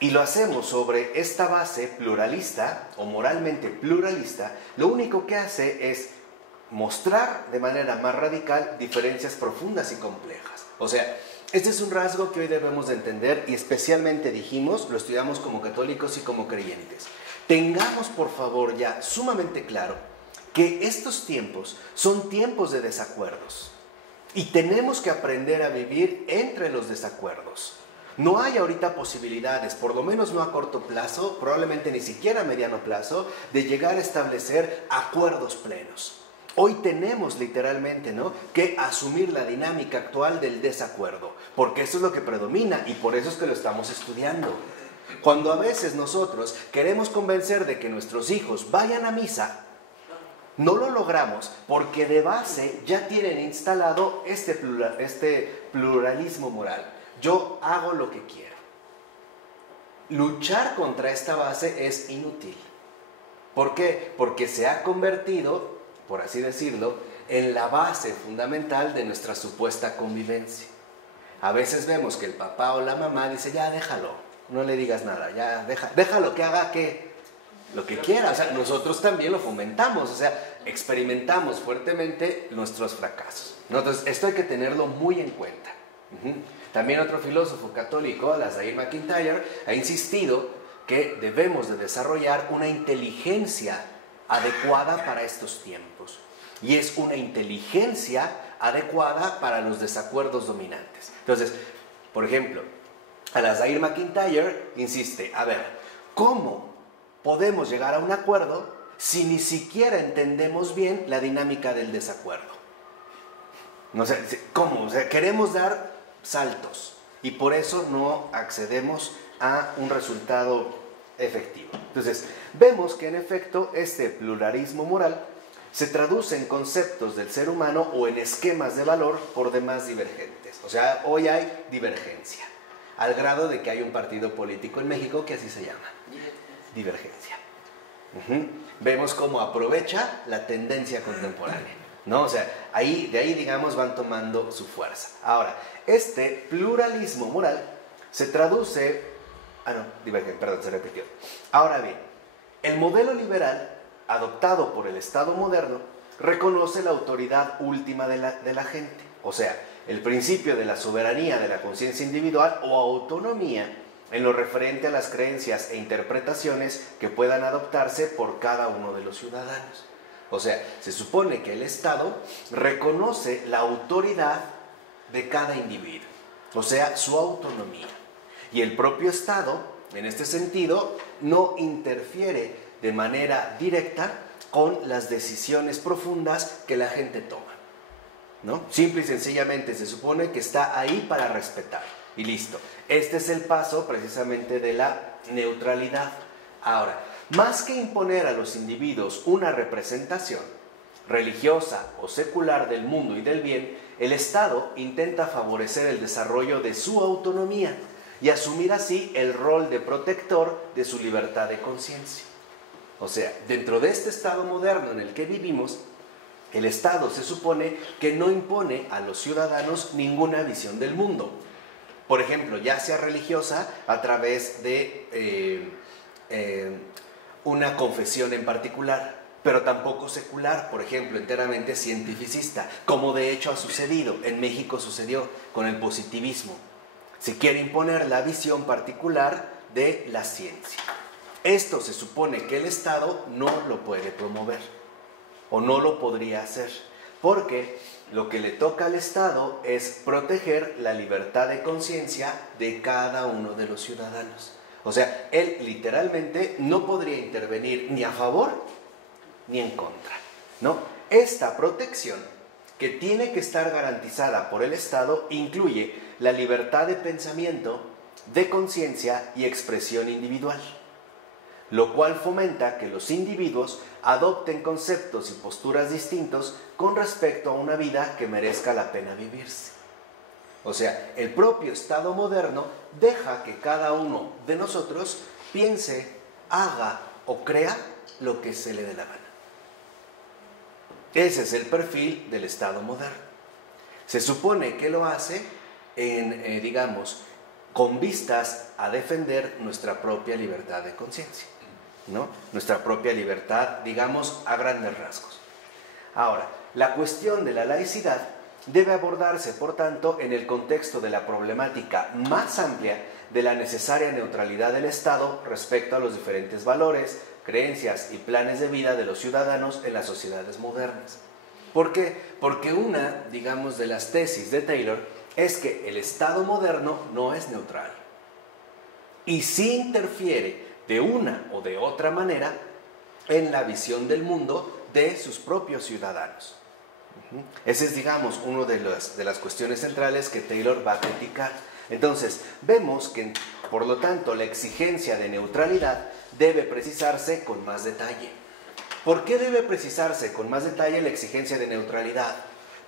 Y lo hacemos sobre esta base pluralista, o moralmente pluralista, lo único que hace es mostrar de manera más radical diferencias profundas y complejas. O sea, este es un rasgo que hoy debemos de entender y especialmente dijimos, lo estudiamos como católicos y como creyentes. Tengamos por favor ya sumamente claro que estos tiempos son tiempos de desacuerdos y tenemos que aprender a vivir entre los desacuerdos. No hay ahorita posibilidades, por lo menos no a corto plazo, probablemente ni siquiera a mediano plazo, de llegar a establecer acuerdos plenos. Hoy tenemos literalmente, ¿no?, que asumir la dinámica actual del desacuerdo, porque eso es lo que predomina y por eso es que lo estamos estudiando. Cuando a veces nosotros queremos convencer de que nuestros hijos vayan a misa, no lo logramos porque de base ya tienen instalado este pluralismo moral. Yo hago lo que quiero. Luchar contra esta base es inútil. ¿Por qué? Porque se ha convertido, por así decirlo, en la base fundamental de nuestra supuesta convivencia. A veces vemos que el papá o la mamá dice, ya déjalo, no le digas nada, ya déjalo que haga lo que quiera. O sea, nosotros también lo fomentamos, o sea, experimentamos fuertemente nuestros fracasos, ¿no? Entonces, esto hay que tenerlo muy en cuenta. También otro filósofo católico, Alasdair MacIntyre, ha insistido que debemos de desarrollar una inteligencia adecuada para estos tiempos. Y es una inteligencia adecuada para los desacuerdos dominantes. Entonces, por ejemplo, Alasdair MacIntyre insiste, a ver, ¿cómo podemos llegar a un acuerdo si ni siquiera entendemos bien la dinámica del desacuerdo? No sé, ¿cómo? O sea, queremos dar saltos y por eso no accedemos a un resultado efectivo. Entonces, vemos que en efecto este pluralismo moral se traduce en conceptos del ser humano o en esquemas de valor por demás divergentes. O sea, hoy hay divergencia, al grado de que hay un partido político en México que así se llama, divergencia. Vemos cómo aprovecha la tendencia contemporánea, ¿no? O sea, de ahí, digamos, van tomando su fuerza. Ahora, este pluralismo moral se traduce... perdón, se repitió. Ahora bien, el modelo liberal, adoptado por el Estado moderno, reconoce la autoridad última de la gente. O sea, el principio de la soberanía de la conciencia individual o autonomía en lo referente a las creencias e interpretaciones que puedan adoptarse por cada uno de los ciudadanos. O sea, se supone que el Estado reconoce la autoridad de cada individuo, o sea, su autonomía. Y el propio Estado, en este sentido, no interfiere de manera directa con las decisiones profundas que la gente toma, ¿no? Simple y sencillamente se supone que está ahí para respetar. Y listo. Este es el paso precisamente de la neutralidad. Ahora, más que imponer a los individuos una representación religiosa o secular del mundo y del bien, el Estado intenta favorecer el desarrollo de su autonomía y asumir así el rol de protector de su libertad de conciencia. O sea, dentro de este Estado moderno en el que vivimos, el Estado se supone que no impone a los ciudadanos ninguna visión del mundo. Por ejemplo, ya sea religiosa a través de una confesión en particular, pero tampoco secular, por ejemplo, enteramente cientificista, como de hecho ha sucedido, en México sucedió con el positivismo. Se quiere imponer la visión particular de la ciencia. Esto se supone que el Estado no lo puede promover, o no lo podría hacer, porque lo que le toca al Estado es proteger la libertad de conciencia de cada uno de los ciudadanos. O sea, él literalmente no podría intervenir ni a favor ni en contra, ¿no? Esta protección, que tiene que estar garantizada por el Estado, incluye la libertad de pensamiento, de conciencia y expresión individual, lo cual fomenta que los individuos adopten conceptos y posturas distintos con respecto a una vida que merezca la pena vivirse. O sea, el propio Estado moderno deja que cada uno de nosotros piense, haga o crea lo que se le dé la gana. Ese es el perfil del Estado moderno. Se supone que lo hace digamos, con vistas a defender nuestra propia libertad de conciencia, ¿no? Nuestra propia libertad, digamos, a grandes rasgos. Ahora, la cuestión de la laicidad debe abordarse, por tanto, en el contexto de la problemática más amplia de la necesaria neutralidad del Estado respecto a los diferentes valores, creencias y planes de vida de los ciudadanos en las sociedades modernas. ¿Por qué? Porque una, digamos, de las tesis de Taylor es que el Estado moderno no es neutral y sí interfiere de una o de otra manera en la visión del mundo de sus propios ciudadanos. Esa es, digamos, una de las cuestiones centrales que Taylor va a criticar. Entonces, vemos que, por lo tanto, la exigencia de neutralidad debe precisarse con más detalle. ¿Por qué debe precisarse con más detalle la exigencia de neutralidad?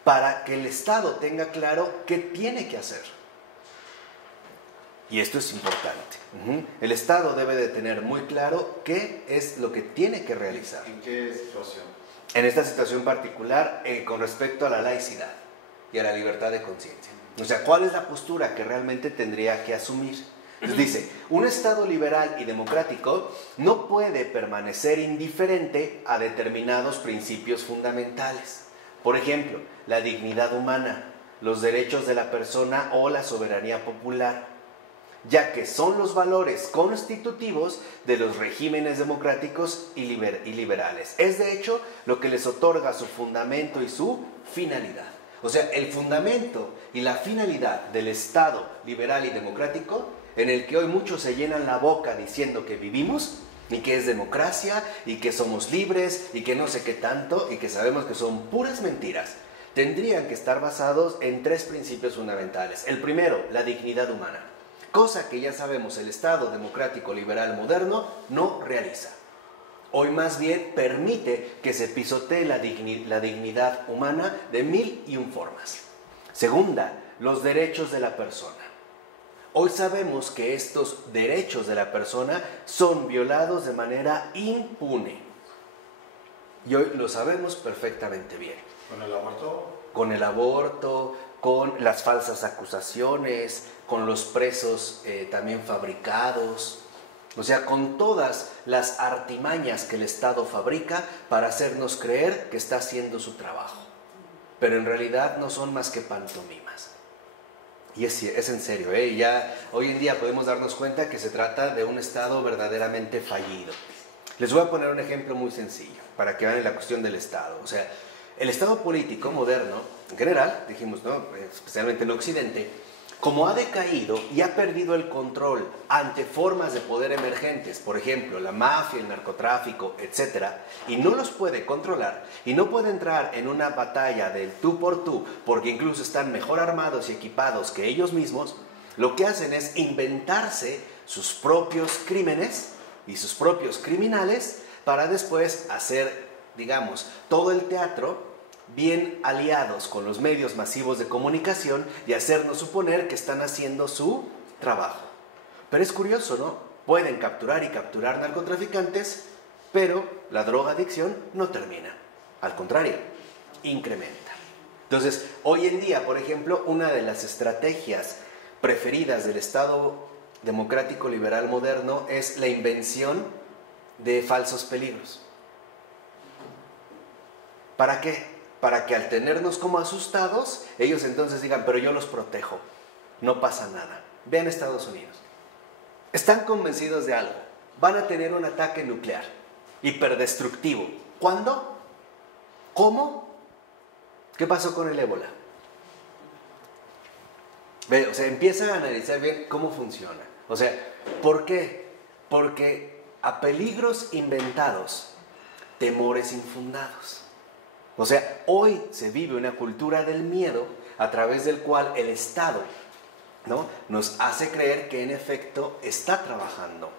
Para que el Estado tenga claro qué tiene que hacer. Y esto es importante. El Estado debe de tener muy claro qué es lo que tiene que realizar. ¿En qué situación? En esta situación particular, con respecto a la laicidad y a la libertad de conciencia. O sea, ¿cuál es la postura que realmente tendría que asumir? Entonces dice, un Estado liberal y democrático no puede permanecer indiferente a determinados principios fundamentales. Por ejemplo, la dignidad humana, los derechos de la persona o la soberanía popular, ya que son los valores constitutivos de los regímenes democráticos y liberales. Es de hecho lo que les otorga su fundamento y su finalidad. O sea, el fundamento y la finalidad del Estado liberal y democrático, en el que hoy muchos se llenan la boca diciendo que vivimos, y que es democracia, y que somos libres, y que no sé qué tanto, y que sabemos que son puras mentiras, tendrían que estar basados en tres principios fundamentales. El primero, la dignidad humana, cosa que ya sabemos el Estado democrático liberal moderno no realiza. Hoy más bien permite que se pisotee la dignidad humana de 1001 formas. Segunda, los derechos de la persona. Hoy sabemos que estos derechos de la persona son violados de manera impune. Y hoy lo sabemos perfectamente bien. ¿Con el aborto? Con el aborto, con las falsas acusaciones, con los presos también fabricados. O sea, con todas las artimañas que el Estado fabrica para hacernos creer que está haciendo su trabajo. Pero en realidad no son más que pantomimas. Y es en serio, ya hoy en día podemos darnos cuenta que se trata de un Estado verdaderamente fallido. Les voy a poner un ejemplo muy sencillo para que vean la cuestión del Estado. O sea, el Estado político moderno, en general, dijimos, ¿no?, especialmente en Occidente, como ha decaído y ha perdido el control ante formas de poder emergentes, por ejemplo, la mafia, el narcotráfico, etc., y no los puede controlar, y no puede entrar en una batalla del tú por tú, porque incluso están mejor armados y equipados que ellos mismos, lo que hacen es inventarse sus propios crímenes y sus propios criminales para después hacer, digamos, todo el teatro bien aliados con los medios masivos de comunicación y hacernos suponer que están haciendo su trabajo. Pero es curioso, ¿no? Pueden capturar y capturar narcotraficantes, pero la drogadicción no termina. Al contrario, incrementa. Entonces, hoy en día, por ejemplo, una de las estrategias preferidas del Estado democrático liberal moderno es la invención de falsos peligros. ¿Para qué? Para que al tenernos como asustados, ellos entonces digan, pero yo los protejo, no pasa nada. Vean Estados Unidos. Están convencidos de algo. Van a tener un ataque nuclear, hiperdestructivo. ¿Cuándo? ¿Cómo? ¿Qué pasó con el ébola? Ve, o sea, empiezan a analizar bien cómo funciona. O sea, ¿por qué? Porque a peligros inventados, temores infundados. O sea, hoy se vive una cultura del miedo a través del cual el Estado, ¿no?, nos hace creer que en efecto está trabajando.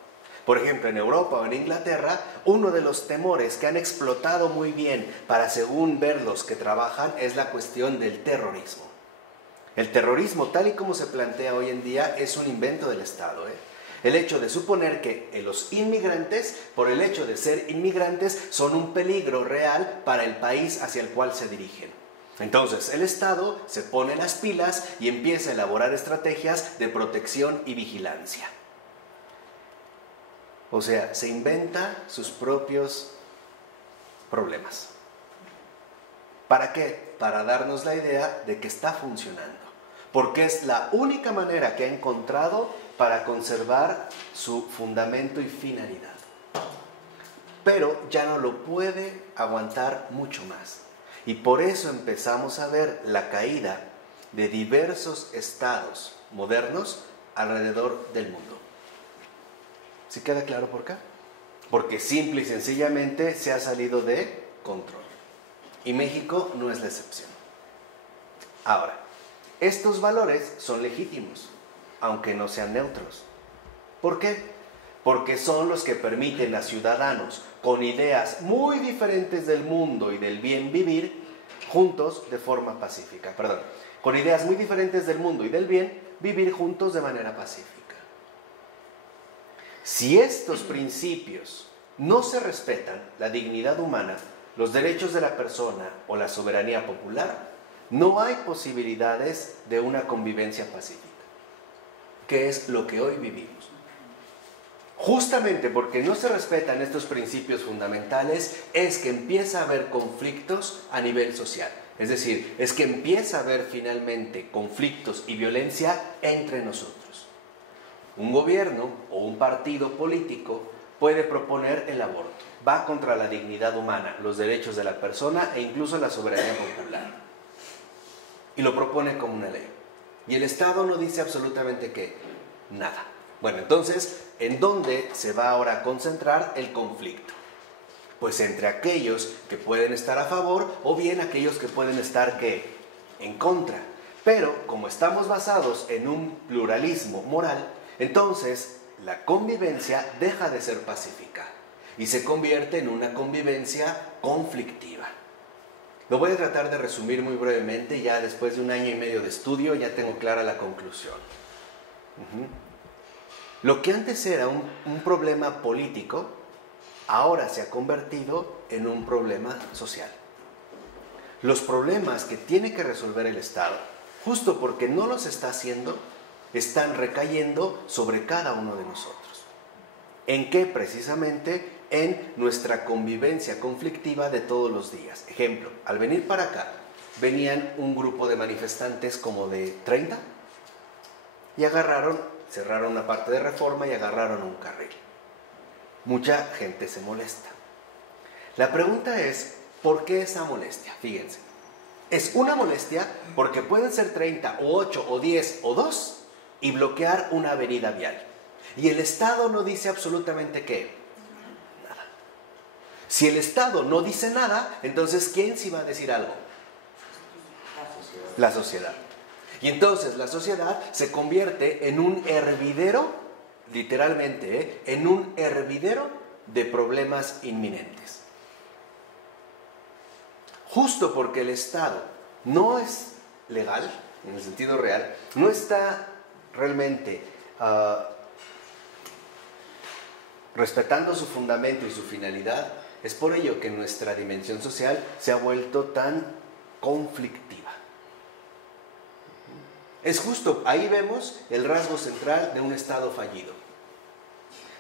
Por ejemplo, en Europa o en Inglaterra, uno de los temores que han explotado muy bien para, según ver los que trabajan, es la cuestión del terrorismo. El terrorismo, tal y como se plantea hoy en día, es un invento del Estado, El hecho de suponer que los inmigrantes, por el hecho de ser inmigrantes, son un peligro real para el país hacia el cual se dirigen. Entonces, el Estado se pone las pilas y empieza a elaborar estrategias de protección y vigilancia. O sea, se inventa sus propios problemas. ¿Para qué? Para darnos la idea de que está funcionando. Porque es la única manera que ha encontrado para conservar su fundamento y finalidad. Pero ya no lo puede aguantar mucho más. Y por eso empezamos a ver la caída de diversos estados modernos alrededor del mundo. ¿Sí queda claro por qué? Porque simple y sencillamente se ha salido de control. Y México no es la excepción. Ahora, estos valores son legítimos, aunque no sean neutros. ¿Por qué? Porque son los que permiten a ciudadanos con ideas muy diferentes del mundo y del bien vivir, juntos de forma pacífica. Con ideas muy diferentes del mundo y del bien, vivir juntos de manera pacífica. Si estos principios no se respetan, la dignidad humana, los derechos de la persona o la soberanía popular, no hay posibilidades de una convivencia pacífica, que es lo que hoy vivimos. Justamente porque no se respetan estos principios fundamentales es que empieza a haber conflictos a nivel social. Es decir, es que empieza a haber finalmente conflictos y violencia entre nosotros. Un gobierno o un partido político puede proponer el aborto. Va contra la dignidad humana, los derechos de la persona e incluso la soberanía popular. Y lo propone como una ley. Y el Estado no dice absolutamente que nada. Bueno, entonces, ¿en dónde se va ahora a concentrar el conflicto? Pues entre aquellos que pueden estar a favor o bien aquellos que pueden estar, ¿qué?, en contra. Pero, como estamos basados en un pluralismo moral, entonces la convivencia deja de ser pacífica. y se convierte en una convivencia conflictiva. Lo voy a tratar de resumir muy brevemente, ya después de 1 año y medio de estudio ya tengo clara la conclusión. Lo que antes era un problema político, ahora se ha convertido en un problema social. Los problemas que tiene que resolver el Estado, justo porque no los está haciendo, están recayendo sobre cada uno de nosotros. ¿En qué? Precisamente en nuestra convivencia conflictiva de todos los días. Ejemplo, al venir para acá, venían un grupo de manifestantes como de 30 y cerraron una parte de Reforma y agarraron un carril. Mucha gente se molesta. La pregunta es, ¿por qué esa molestia? Fíjense, es una molestia porque pueden ser 30 o 8 o 10 o 2 y bloquear una avenida vial. Y el Estado no dice absolutamente qué. Nada. Si el Estado no dice nada, entonces ¿quién sí va a decir algo? La sociedad. Y entonces la sociedad se convierte en un hervidero, literalmente, en un hervidero de problemas inminentes. Justo porque el Estado no es legal, en el sentido real, no está realmente respetando su fundamento y su finalidad, es por ello que nuestra dimensión social se ha vuelto tan conflictiva. Es justo, ahí vemos el rasgo central de un Estado fallido.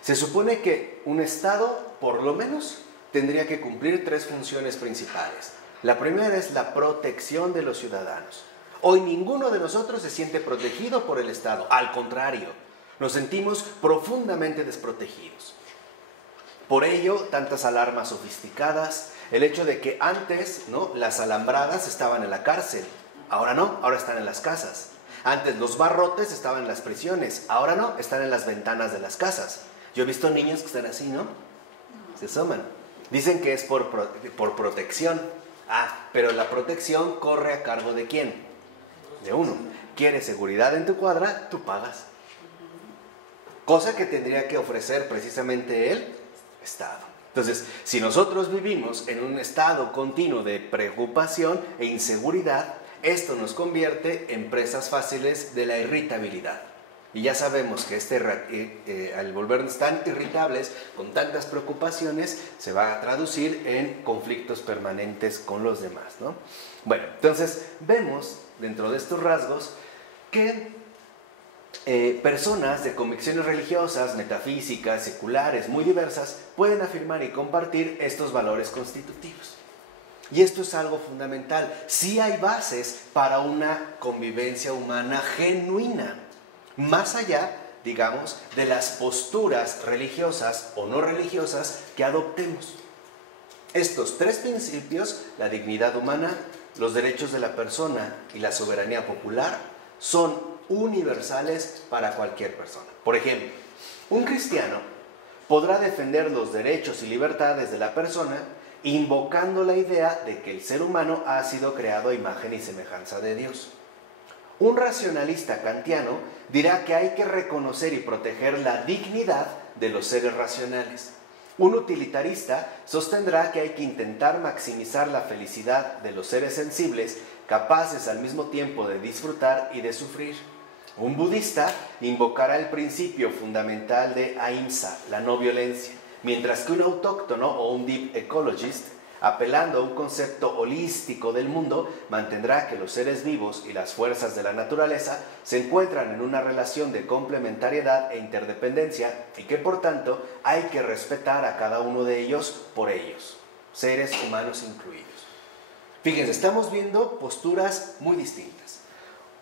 Se supone que un Estado, por lo menos, tendría que cumplir 3 funciones principales. La primera es la protección de los ciudadanos. Hoy ninguno de nosotros se siente protegido por el Estado, al contrario, nos sentimos profundamente desprotegidos. Por ello, tantas alarmas sofisticadas, el hecho de que antes, ¿no?, las alambradas estaban en la cárcel, ahora no, ahora están en las casas. Antes los barrotes estaban en las prisiones, ahora no, están en las ventanas de las casas. Yo he visto niños que están así, ¿no? Se asoman. Dicen que es por protección. Ah, pero la protección corre a cargo ¿de quién? De uno. ¿Quieres seguridad en tu cuadra? Tú pagas. Cosa que tendría que ofrecer precisamente el Estado. Entonces, si nosotros vivimos en un estado continuo de preocupación e inseguridad, esto nos convierte en presas fáciles de la irritabilidad. Y ya sabemos que al volvernos tan irritables, con tantas preocupaciones, se va a traducir en conflictos permanentes con los demás, ¿no? Bueno, entonces vemos dentro de estos rasgos que personas de convicciones religiosas, metafísicas, seculares, muy diversas, pueden afirmar y compartir estos valores constitutivos. Y esto es algo fundamental. Sí hay bases para una convivencia humana genuina, más allá, digamos, de las posturas religiosas o no religiosas que adoptemos. Estos 3 principios, la dignidad humana, los derechos de la persona y la soberanía popular, son universales para cualquier persona. Por ejemplo, un cristiano podrá defender los derechos y libertades de la persona invocando la idea de que el ser humano ha sido creado a imagen y semejanza de Dios. Un racionalista kantiano dirá que hay que reconocer y proteger la dignidad de los seres racionales. Un utilitarista sostendrá que hay que intentar maximizar la felicidad de los seres sensibles, capaces al mismo tiempo de disfrutar y de sufrir. Un budista invocará el principio fundamental de ahimsa, la no violencia, mientras que un autóctono o un deep ecologist, apelando a un concepto holístico del mundo, mantendrá que los seres vivos y las fuerzas de la naturaleza se encuentran en una relación de complementariedad e interdependencia y que por tanto hay que respetar a cada uno de ellos por ellos, seres humanos incluidos. Fíjense, estamos viendo posturas muy distintas.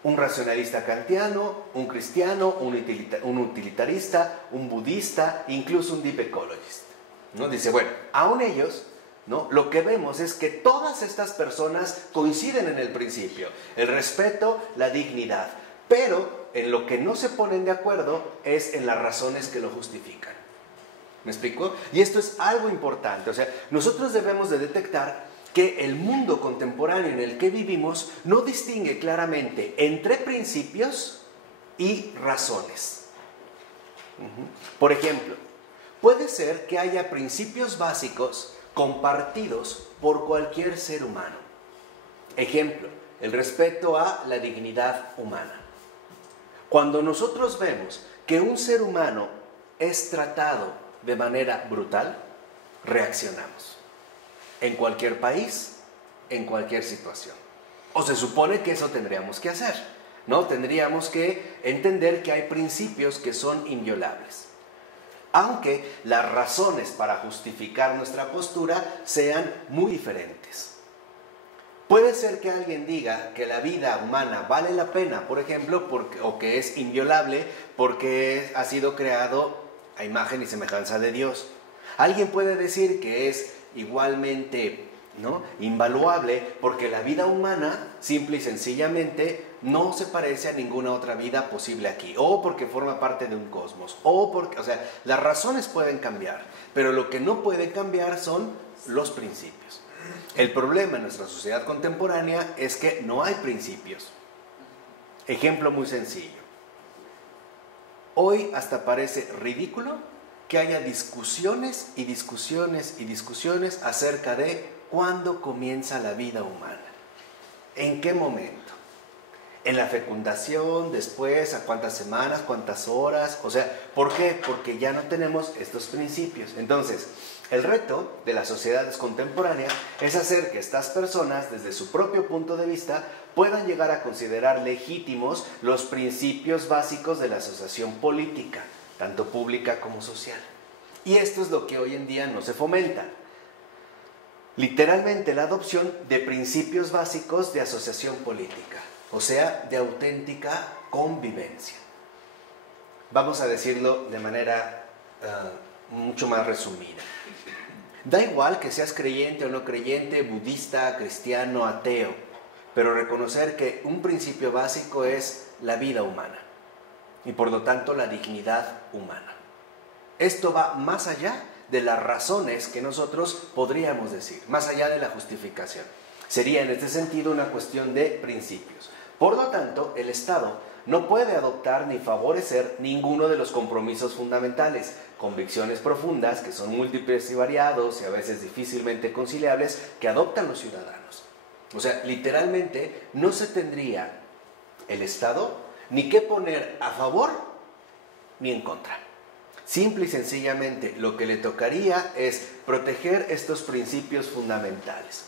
Un racionalista kantiano, un cristiano, un utilitarista, un budista, incluso un deep ecologist, ¿no? Dice, bueno, aún ellos, ¿no?, lo que vemos es que todas estas personas coinciden en el principio, el respeto, la dignidad, pero en lo que no se ponen de acuerdo es en las razones que lo justifican. ¿Me explico? Y esto es algo importante, o sea, nosotros debemos de detectar que el mundo contemporáneo en el que vivimos no distingue claramente entre principios y razones. Por ejemplo, Puede ser que haya principios básicos compartidos por cualquier ser humano. Ejemplo, el respeto a la dignidad humana. Cuando nosotros vemos que un ser humano es tratado de manera brutal, reaccionamos. En cualquier país, en cualquier situación. O se supone que eso tendríamos que hacer, ¿no? Tendríamos que entender que hay principios que son inviolables. Aunque las razones para justificar nuestra postura sean muy diferentes. Puede ser que alguien diga que la vida humana vale la pena, por ejemplo, o que es inviolable porque ha sido creado a imagen y semejanza de Dios. Alguien puede decir que es igualmente, ¿no?, invaluable porque la vida humana, simple y sencillamente, no se parece a ninguna otra vida posible aquí, o porque forma parte de un cosmos, o sea, las razones pueden cambiar, pero lo que no puede cambiar son los principios. El problema en nuestra sociedad contemporánea es que no hay principios. Ejemplo muy sencillo. Hoy hasta parece ridículo que haya discusiones y discusiones y discusiones acerca de cuándo comienza la vida humana. ¿En qué momento? En la fecundación, después, a cuántas semanas, cuántas horas. O sea, ¿por qué? Porque ya no tenemos estos principios. Entonces, el reto de las sociedades contemporáneas es hacer que estas personas, desde su propio punto de vista, puedan llegar a considerar legítimos los principios básicos de la asociación política, tanto pública como social. Y esto es lo que hoy en día no se fomenta. Literalmente la adopción de principios básicos de asociación política, o sea, de auténtica convivencia. Vamos a decirlo de manera mucho más resumida. Da igual que seas creyente o no creyente, budista, cristiano, ateo, pero reconocer que un principio básico es la vida humana y por lo tanto la dignidad humana. Esto va más allá de las razones que nosotros podríamos decir, más allá de la justificación. Sería en este sentido una cuestión de principios. Por lo tanto, el Estado no puede adoptar ni favorecer ninguno de los compromisos fundamentales, convicciones profundas que son múltiples y variados y a veces difícilmente conciliables que adoptan los ciudadanos. O sea, literalmente no se tendría el Estado ni que poner a favor ni en contra. Simple y sencillamente lo que le tocaría es proteger estos principios fundamentales.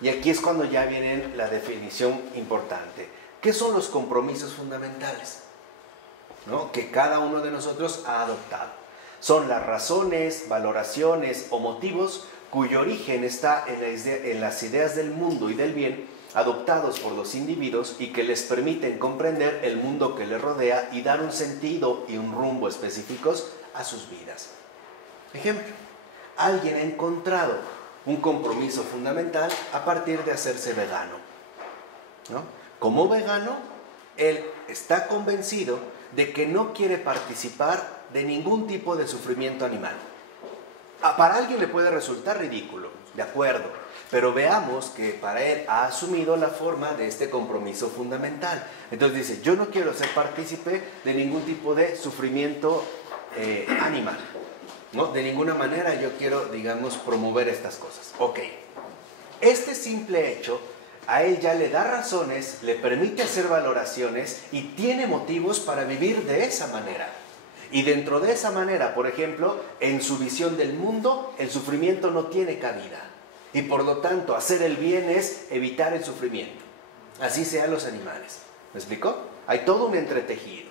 Y aquí es cuando ya viene la definición importante. ¿Qué son los compromisos fundamentales? ¿No? Que cada uno de nosotros ha adoptado. Son las razones, valoraciones o motivos cuyo origen está en las ideas del mundo y del bien adoptados por los individuos y que les permiten comprender el mundo que les rodea y dar un sentido y un rumbo específicos a sus vidas. Ejemplo, alguien ha encontrado un compromiso fundamental a partir de hacerse vegano, ¿no? Como vegano, él está convencido de que no quiere participar de ningún tipo de sufrimiento animal. Para alguien le puede resultar ridículo, de acuerdo, pero veamos que para él ha asumido la forma de este compromiso fundamental. Entonces dice, yo no quiero ser partícipe de ningún tipo de sufrimiento animal, ¿no? De ninguna manera yo quiero, digamos, promover estas cosas. Ok, este simple hecho a él ya le da razones, le permite hacer valoraciones y tiene motivos para vivir de esa manera. Y dentro de esa manera, por ejemplo, en su visión del mundo, el sufrimiento no tiene cabida. Y por lo tanto, hacer el bien es evitar el sufrimiento. Así sean los animales. ¿Me explicó? Hay todo un entretejido.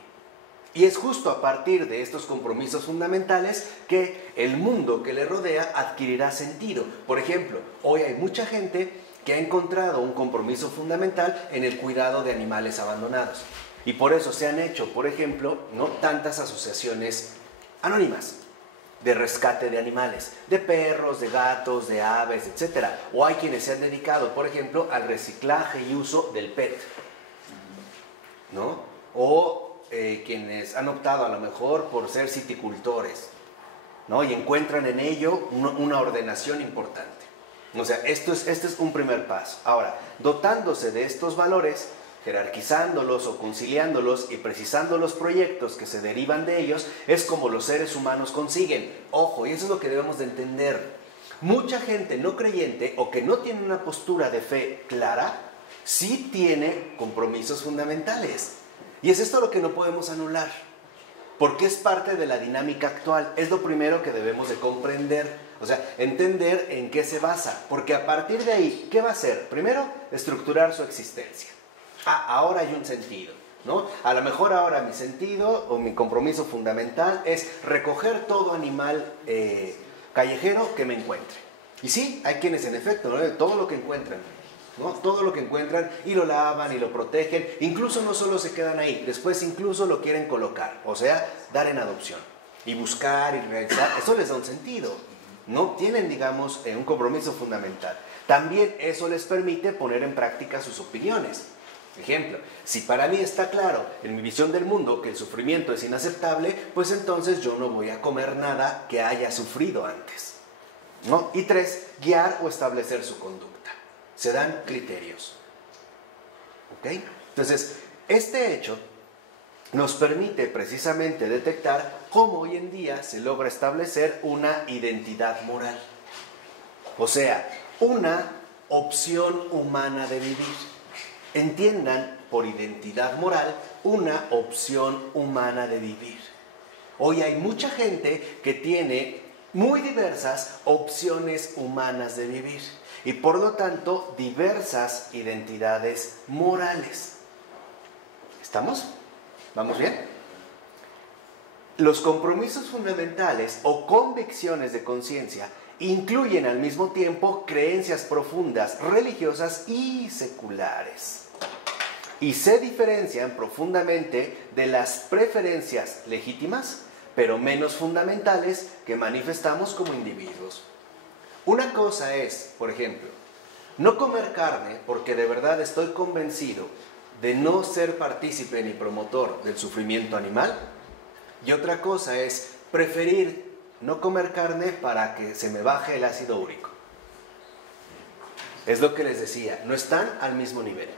Y es justo a partir de estos compromisos fundamentales que el mundo que le rodea adquirirá sentido. Por ejemplo, hoy hay mucha gente que ha encontrado un compromiso fundamental en el cuidado de animales abandonados. Y por eso se han hecho, por ejemplo, ¿no?, tantas asociaciones anónimas de rescate de animales, de perros, de gatos, de aves, etc. O hay quienes se han dedicado, por ejemplo, al reciclaje y uso del PET, ¿no? O quienes han optado a lo mejor por ser siticultores, ¿no? Y encuentran en ello una ordenación importante. O sea, este es un primer paso. Ahora, dotándose de estos valores, jerarquizándolos o conciliándolos y precisando los proyectos que se derivan de ellos, es como los seres humanos consiguen. Ojo, y eso es lo que debemos de entender. Mucha gente no creyente o que no tiene una postura de fe clara, sí tiene compromisos fundamentales. Y es esto lo que no podemos anular, porque es parte de la dinámica actual. Es lo primero que debemos de comprender, o sea, entender en qué se basa, porque a partir de ahí, ¿qué va a hacer? Primero, estructurar su existencia. Ahora hay un sentido, ¿no? A lo mejor ahora mi sentido o mi compromiso fundamental es recoger todo animal callejero que me encuentre. Y sí, hay quienes en efecto, ¿no? Todo lo que encuentran, ¿no? Todo lo que encuentran y lo lavan y lo protegen, incluso no solo se quedan ahí, después incluso lo quieren colocar, o sea, dar en adopción y buscar y realizar, eso les da un sentido, ¿no? Tienen, digamos, un compromiso fundamental. También eso les permite poner en práctica sus opiniones. Ejemplo, si para mí está claro en mi visión del mundo que el sufrimiento es inaceptable, pues entonces yo no voy a comer nada que haya sufrido antes, ¿no? Y 3, guiar o establecer su conducta. Se dan criterios, ¿ok? Entonces, este hecho nos permite precisamente detectar cómo hoy en día se logra establecer una identidad moral. O sea, una opción humana de vivir. Entiendan por identidad moral una opción humana de vivir. Hoy hay mucha gente que tiene muy diversas opciones humanas de vivir y por lo tanto diversas identidades morales. ¿Estamos? ¿Vamos bien? Los compromisos fundamentales o convicciones de conciencia incluyen al mismo tiempo creencias profundas, religiosas y seculares. Y se diferencian profundamente de las preferencias legítimas, pero menos fundamentales que manifestamos como individuos. Una cosa es, por ejemplo, no comer carne porque de verdad estoy convencido de no ser partícipe ni promotor del sufrimiento animal. Y otra cosa es preferir no comer carne para que se me baje el ácido úrico. Es lo que les decía, no están al mismo nivel.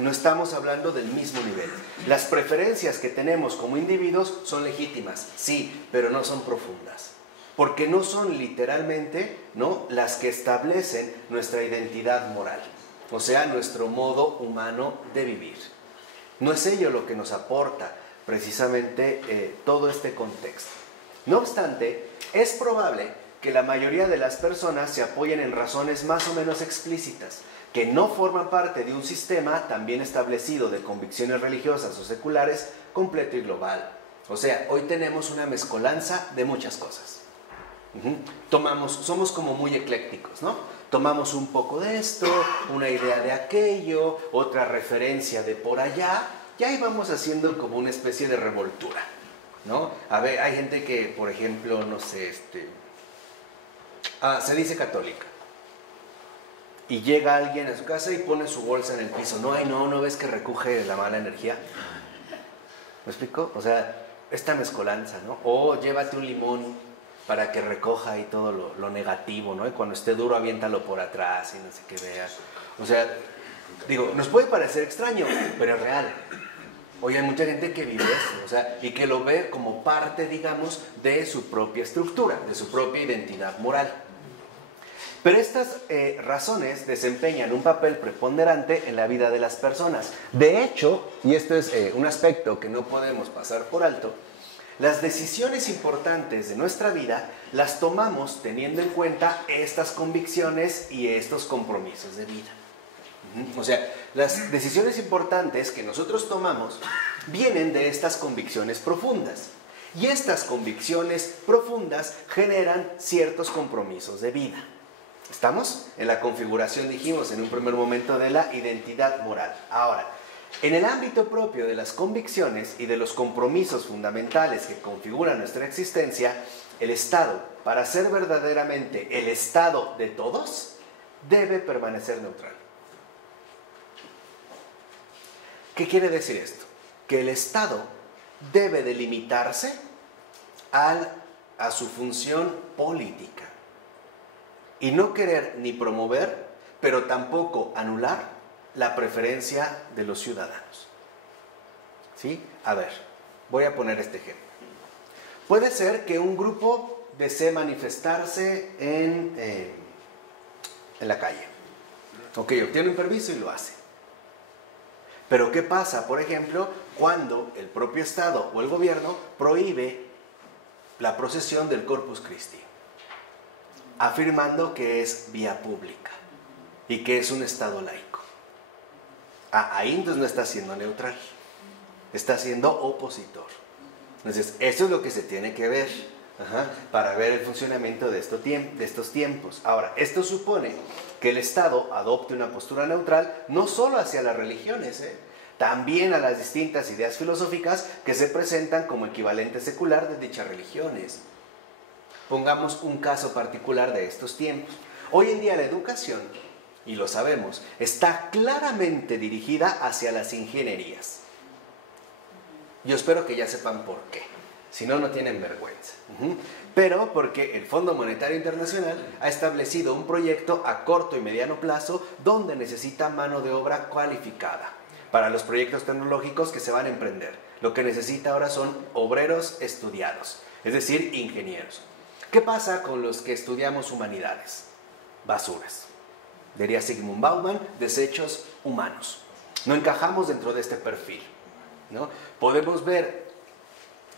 No estamos hablando del mismo nivel. Las preferencias que tenemos como individuos son legítimas, sí, pero no son profundas. Porque no son literalmente, ¿no?, las que establecen nuestra identidad moral. O sea, nuestro modo humano de vivir. No es ello lo que nos aporta precisamente todo este contexto. No obstante, es probable que la mayoría de las personas se apoyen en razones más o menos explícitas, que no forman parte de un sistema también establecido de convicciones religiosas o seculares, completo y global. O sea, hoy tenemos una mezcolanza de muchas cosas. Somos como muy eclécticos, ¿no? Tomamos un poco de esto, una idea de aquello, otra referencia de por allá, y ahí vamos haciendo como una especie de revoltura, ¿no? A ver, hay gente que, por ejemplo, no sé, se dice católica. Y llega alguien a su casa y pone su bolsa en el piso. ¿No ves que recoge la mala energía? ¿Me explico? O sea, esta mezcolanza, ¿no? O llévate un limón para que recoja ahí todo lo negativo, ¿no? Y cuando esté duro, aviéntalo por atrás y no sé qué veas. O sea, digo, nos puede parecer extraño, pero es real. Hoy hay mucha gente que vive esto, o sea, y que lo ve como parte, digamos, de su propia estructura, de su propia identidad moral. Pero estas razones desempeñan un papel preponderante en la vida de las personas. De hecho, y esto es un aspecto que no podemos pasar por alto, las decisiones importantes de nuestra vida las tomamos teniendo en cuenta estas convicciones y estos compromisos de vida. O sea, las decisiones importantes que nosotros tomamos vienen de estas convicciones profundas. Y estas convicciones profundas generan ciertos compromisos de vida. ¿Estamos? En la configuración, dijimos en un primer momento, de la identidad moral. Ahora, en el ámbito propio de las convicciones y de los compromisos fundamentales que configuran nuestra existencia, el Estado, para ser verdaderamente el Estado de todos, debe permanecer neutral. ¿Qué quiere decir esto? Que el Estado debe delimitarse a su función política y no querer ni promover, pero tampoco anular la preferencia de los ciudadanos. ¿Sí? A ver, voy a poner este ejemplo. Puede ser que un grupo desee manifestarse en la calle. Ok, obtiene un permiso y lo hace. Pero ¿qué pasa, por ejemplo, cuando el propio Estado o el gobierno prohíbe la procesión del Corpus Christi, afirmando que es vía pública y que es un Estado laico? Ahí entonces no está siendo neutral, está siendo opositor. Entonces, eso es lo que se tiene que ver para ver el funcionamiento de estos tiempos. Ahora, esto supone que el Estado adopte una postura neutral no solo hacia las religiones, también a las distintas ideas filosóficas que se presentan como equivalente secular de dichas religiones. Pongamos un caso particular de estos tiempos. Hoy en día la educación, y lo sabemos, está claramente dirigida hacia las ingenierías. Yo espero que ya sepan por qué, si no, no tienen vergüenza. Pero porque el Fondo Monetario Internacional ha establecido un proyecto a corto y mediano plazo donde necesita mano de obra cualificada para los proyectos tecnológicos que se van a emprender. Lo que necesita ahora son obreros estudiados, es decir, ingenieros. ¿Qué pasa con los que estudiamos humanidades? Basuras. Diría Zygmunt Bauman, desechos humanos. No encajamos dentro de este perfil, ¿no? Podemos ver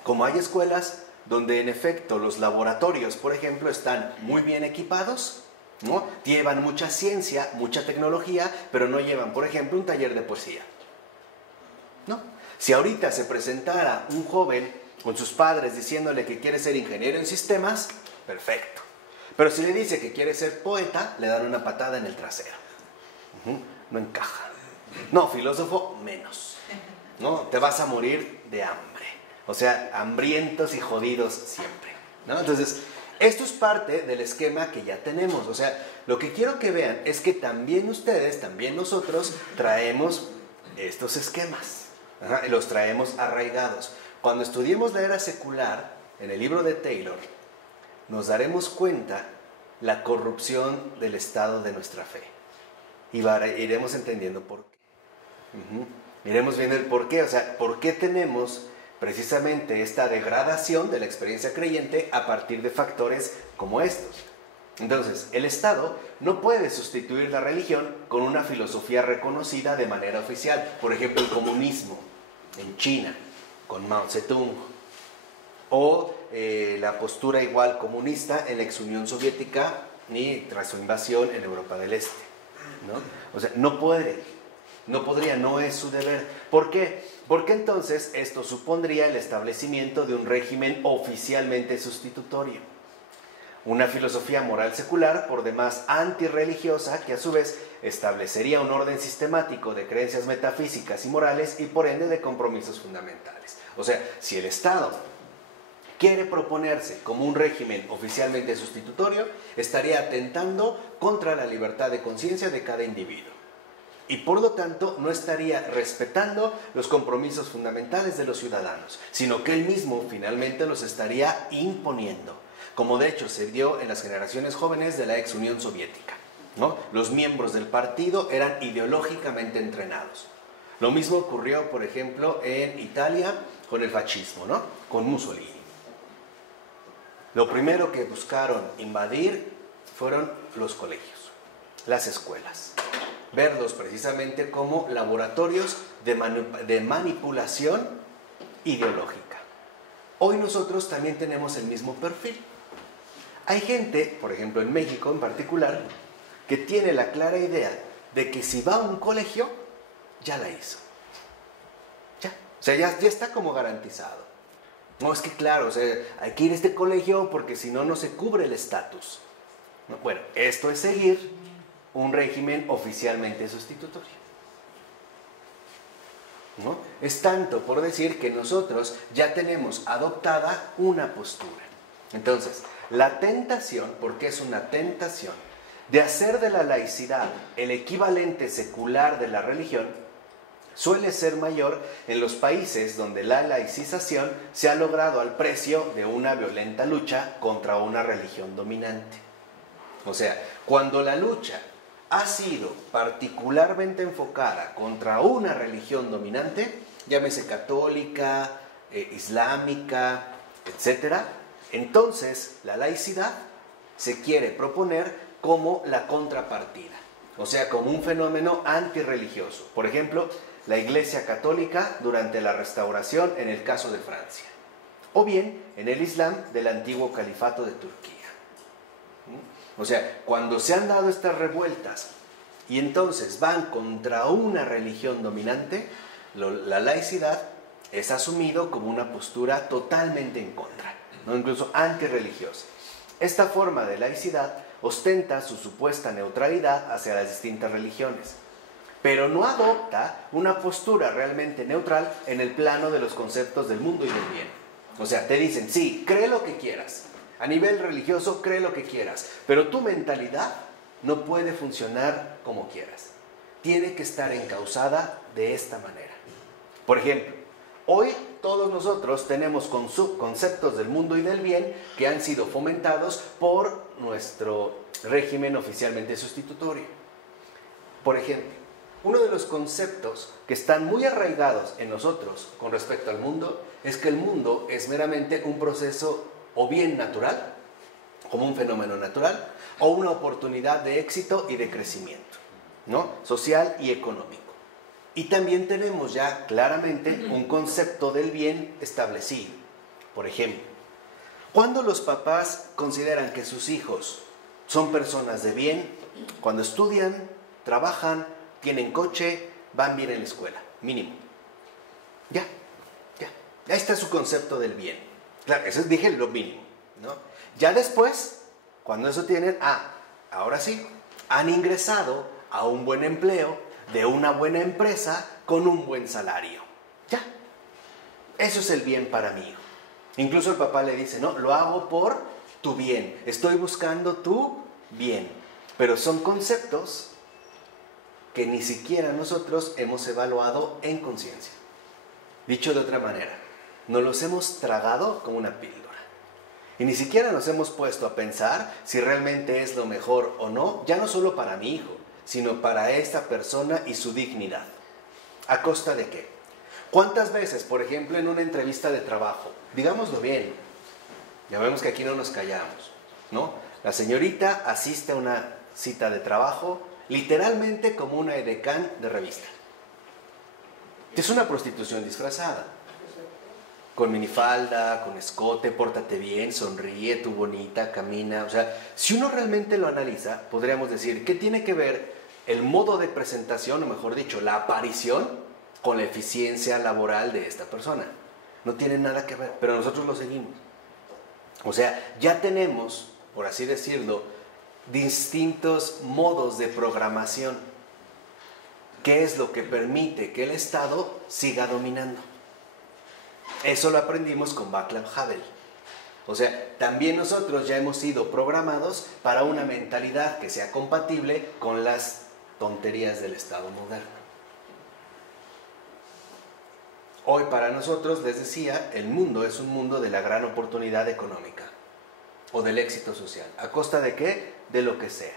cómo hay escuelas donde en efecto los laboratorios, por ejemplo, están muy bien equipados, ¿no? Llevan mucha ciencia, mucha tecnología, pero no llevan, por ejemplo, un taller de poesía, ¿no? Si ahorita se presentara un joven con sus padres diciéndole que quiere ser ingeniero en sistemas, perfecto. Pero si le dice que quiere ser poeta, le dan una patada en el trasero. No encaja. No, filósofo, menos, ¿no? Te vas a morir de hambre. O sea, hambrientos y jodidos siempre, ¿no? Entonces, esto es parte del esquema que ya tenemos. O sea, lo que quiero que vean es que también ustedes, también nosotros, traemos estos esquemas. Los traemos arraigados. Cuando estudiemos la era secular, en el libro de Taylor, nos daremos cuenta la corrupción del estado de nuestra fe. Y iremos entendiendo por qué. Iremos viendo el por qué. O sea, por qué tenemos precisamente esta degradación de la experiencia creyente a partir de factores como estos. Entonces, el Estado no puede sustituir la religión con una filosofía reconocida de manera oficial. Por ejemplo, el comunismo en China, con Mao Zedong, o la postura igual comunista en la ex Unión Soviética y tras su invasión en Europa del Este, ¿no? O sea, no podría, no es su deber. ¿Por qué? Porque entonces esto supondría el establecimiento de un régimen oficialmente sustitutorio. Una filosofía moral secular, por demás antirreligiosa, que a su vez establecería un orden sistemático de creencias metafísicas y morales y por ende de compromisos fundamentales. O sea, si el Estado quiere proponerse como un régimen oficialmente sustitutorio, estaría atentando contra la libertad de conciencia de cada individuo. Y por lo tanto no estaría respetando los compromisos fundamentales de los ciudadanos, sino que él mismo finalmente los estaría imponiendo, como de hecho se dio en las generaciones jóvenes de la ex Unión Soviética, ¿no? Los miembros del partido eran ideológicamente entrenados. Lo mismo ocurrió, por ejemplo, en Italia con el fascismo, ¿no? Con Mussolini. Lo primero que buscaron invadir fueron los colegios, las escuelas. Verlos precisamente como laboratorios de manipulación ideológica. Hoy nosotros también tenemos el mismo perfil. Hay gente, por ejemplo en México en particular, que tiene la clara idea de que si va a un colegio, ya la hizo. Ya. O sea, ya está como garantizado. No, es que claro, o sea, hay que ir a este colegio porque si no, no se cubre el estatus. Bueno, esto es seguir un régimen oficialmente sustitutorio, ¿no? Es tanto por decir que nosotros ya tenemos adoptada una postura. Entonces, la tentación, porque es una tentación, de hacer de la laicidad el equivalente secular de la religión, suele ser mayor en los países donde la laicización se ha logrado al precio de una violenta lucha contra una religión dominante. O sea, cuando la lucha ha sido particularmente enfocada contra una religión dominante, llámese católica, islámica, etc., entonces la laicidad se quiere proponer como la contrapartida, o sea, como un fenómeno antirreligioso. Por ejemplo, la Iglesia Católica durante la Restauración en el caso de Francia, o bien en el Islam del antiguo califato de Turquía. O sea, cuando se han dado estas revueltas y entonces van contra una religión dominante, la laicidad es asumido como una postura totalmente en contra, ¿no? Incluso antirreligiosa. Esta forma de laicidad ostenta su supuesta neutralidad hacia las distintas religiones, pero no adopta una postura realmente neutral en el plano de los conceptos del mundo y del bien. O sea, te dicen, sí, cree lo que quieras, a nivel religioso cree lo que quieras, pero tu mentalidad no puede funcionar como quieras. Tiene que estar encauzada de esta manera. Por ejemplo, hoy todos nosotros tenemos conceptos del mundo y del bien que han sido fomentados por nuestro régimen oficialmente sustitutorio. Por ejemplo, uno de los conceptos que están muy arraigados en nosotros con respecto al mundo es que el mundo es meramente un proceso o bien natural, como un fenómeno natural, o una oportunidad de éxito y de crecimiento, ¿no? Social y económico. Y también tenemos ya claramente un concepto del bien establecido. Por ejemplo, cuando los papás consideran que sus hijos son personas de bien, cuando estudian, trabajan, tienen coche, van bien en la escuela, mínimo. Ya está su concepto del bien. Claro, eso dije lo mínimo, ¿no? Ya después, cuando eso tienen, ahora sí, han ingresado a un buen empleo, de una buena empresa, con un buen salario. Ya, eso es el bien para mi hijo. Incluso el papá le dice, no, lo hago por tu bien, estoy buscando tu bien. Pero son conceptos que ni siquiera nosotros hemos evaluado en conciencia. Dicho de otra manera, nos los hemos tragado como una píldora. Y ni siquiera nos hemos puesto a pensar si realmente es lo mejor o no, ya no solo para mi hijo, sino para esta persona y su dignidad. ¿A costa de qué? ¿Cuántas veces, por ejemplo, en una entrevista de trabajo, digámoslo bien, ya vemos que aquí no nos callamos, ¿no? La señorita asiste a una cita de trabajo literalmente como una edecán de revista. Es una prostitución disfrazada. Con minifalda, con escote, pórtate bien, sonríe, tú bonita, camina. O sea, si uno realmente lo analiza, podríamos decir, ¿qué tiene que ver el modo de presentación, o mejor dicho, la aparición, con la eficiencia laboral de esta persona? No tiene nada que ver, pero nosotros lo seguimos. O sea, ya tenemos, por así decirlo, distintos modos de programación. ¿Qué es lo que permite que el Estado siga dominando? Eso lo aprendimos con Václav Havel. O sea, también nosotros ya hemos sido programados para una mentalidad que sea compatible con las tonterías del Estado moderno. Hoy para nosotros, les decía, el mundo es un mundo de la gran oportunidad económica o del éxito social. ¿A costa de qué? De lo que sea.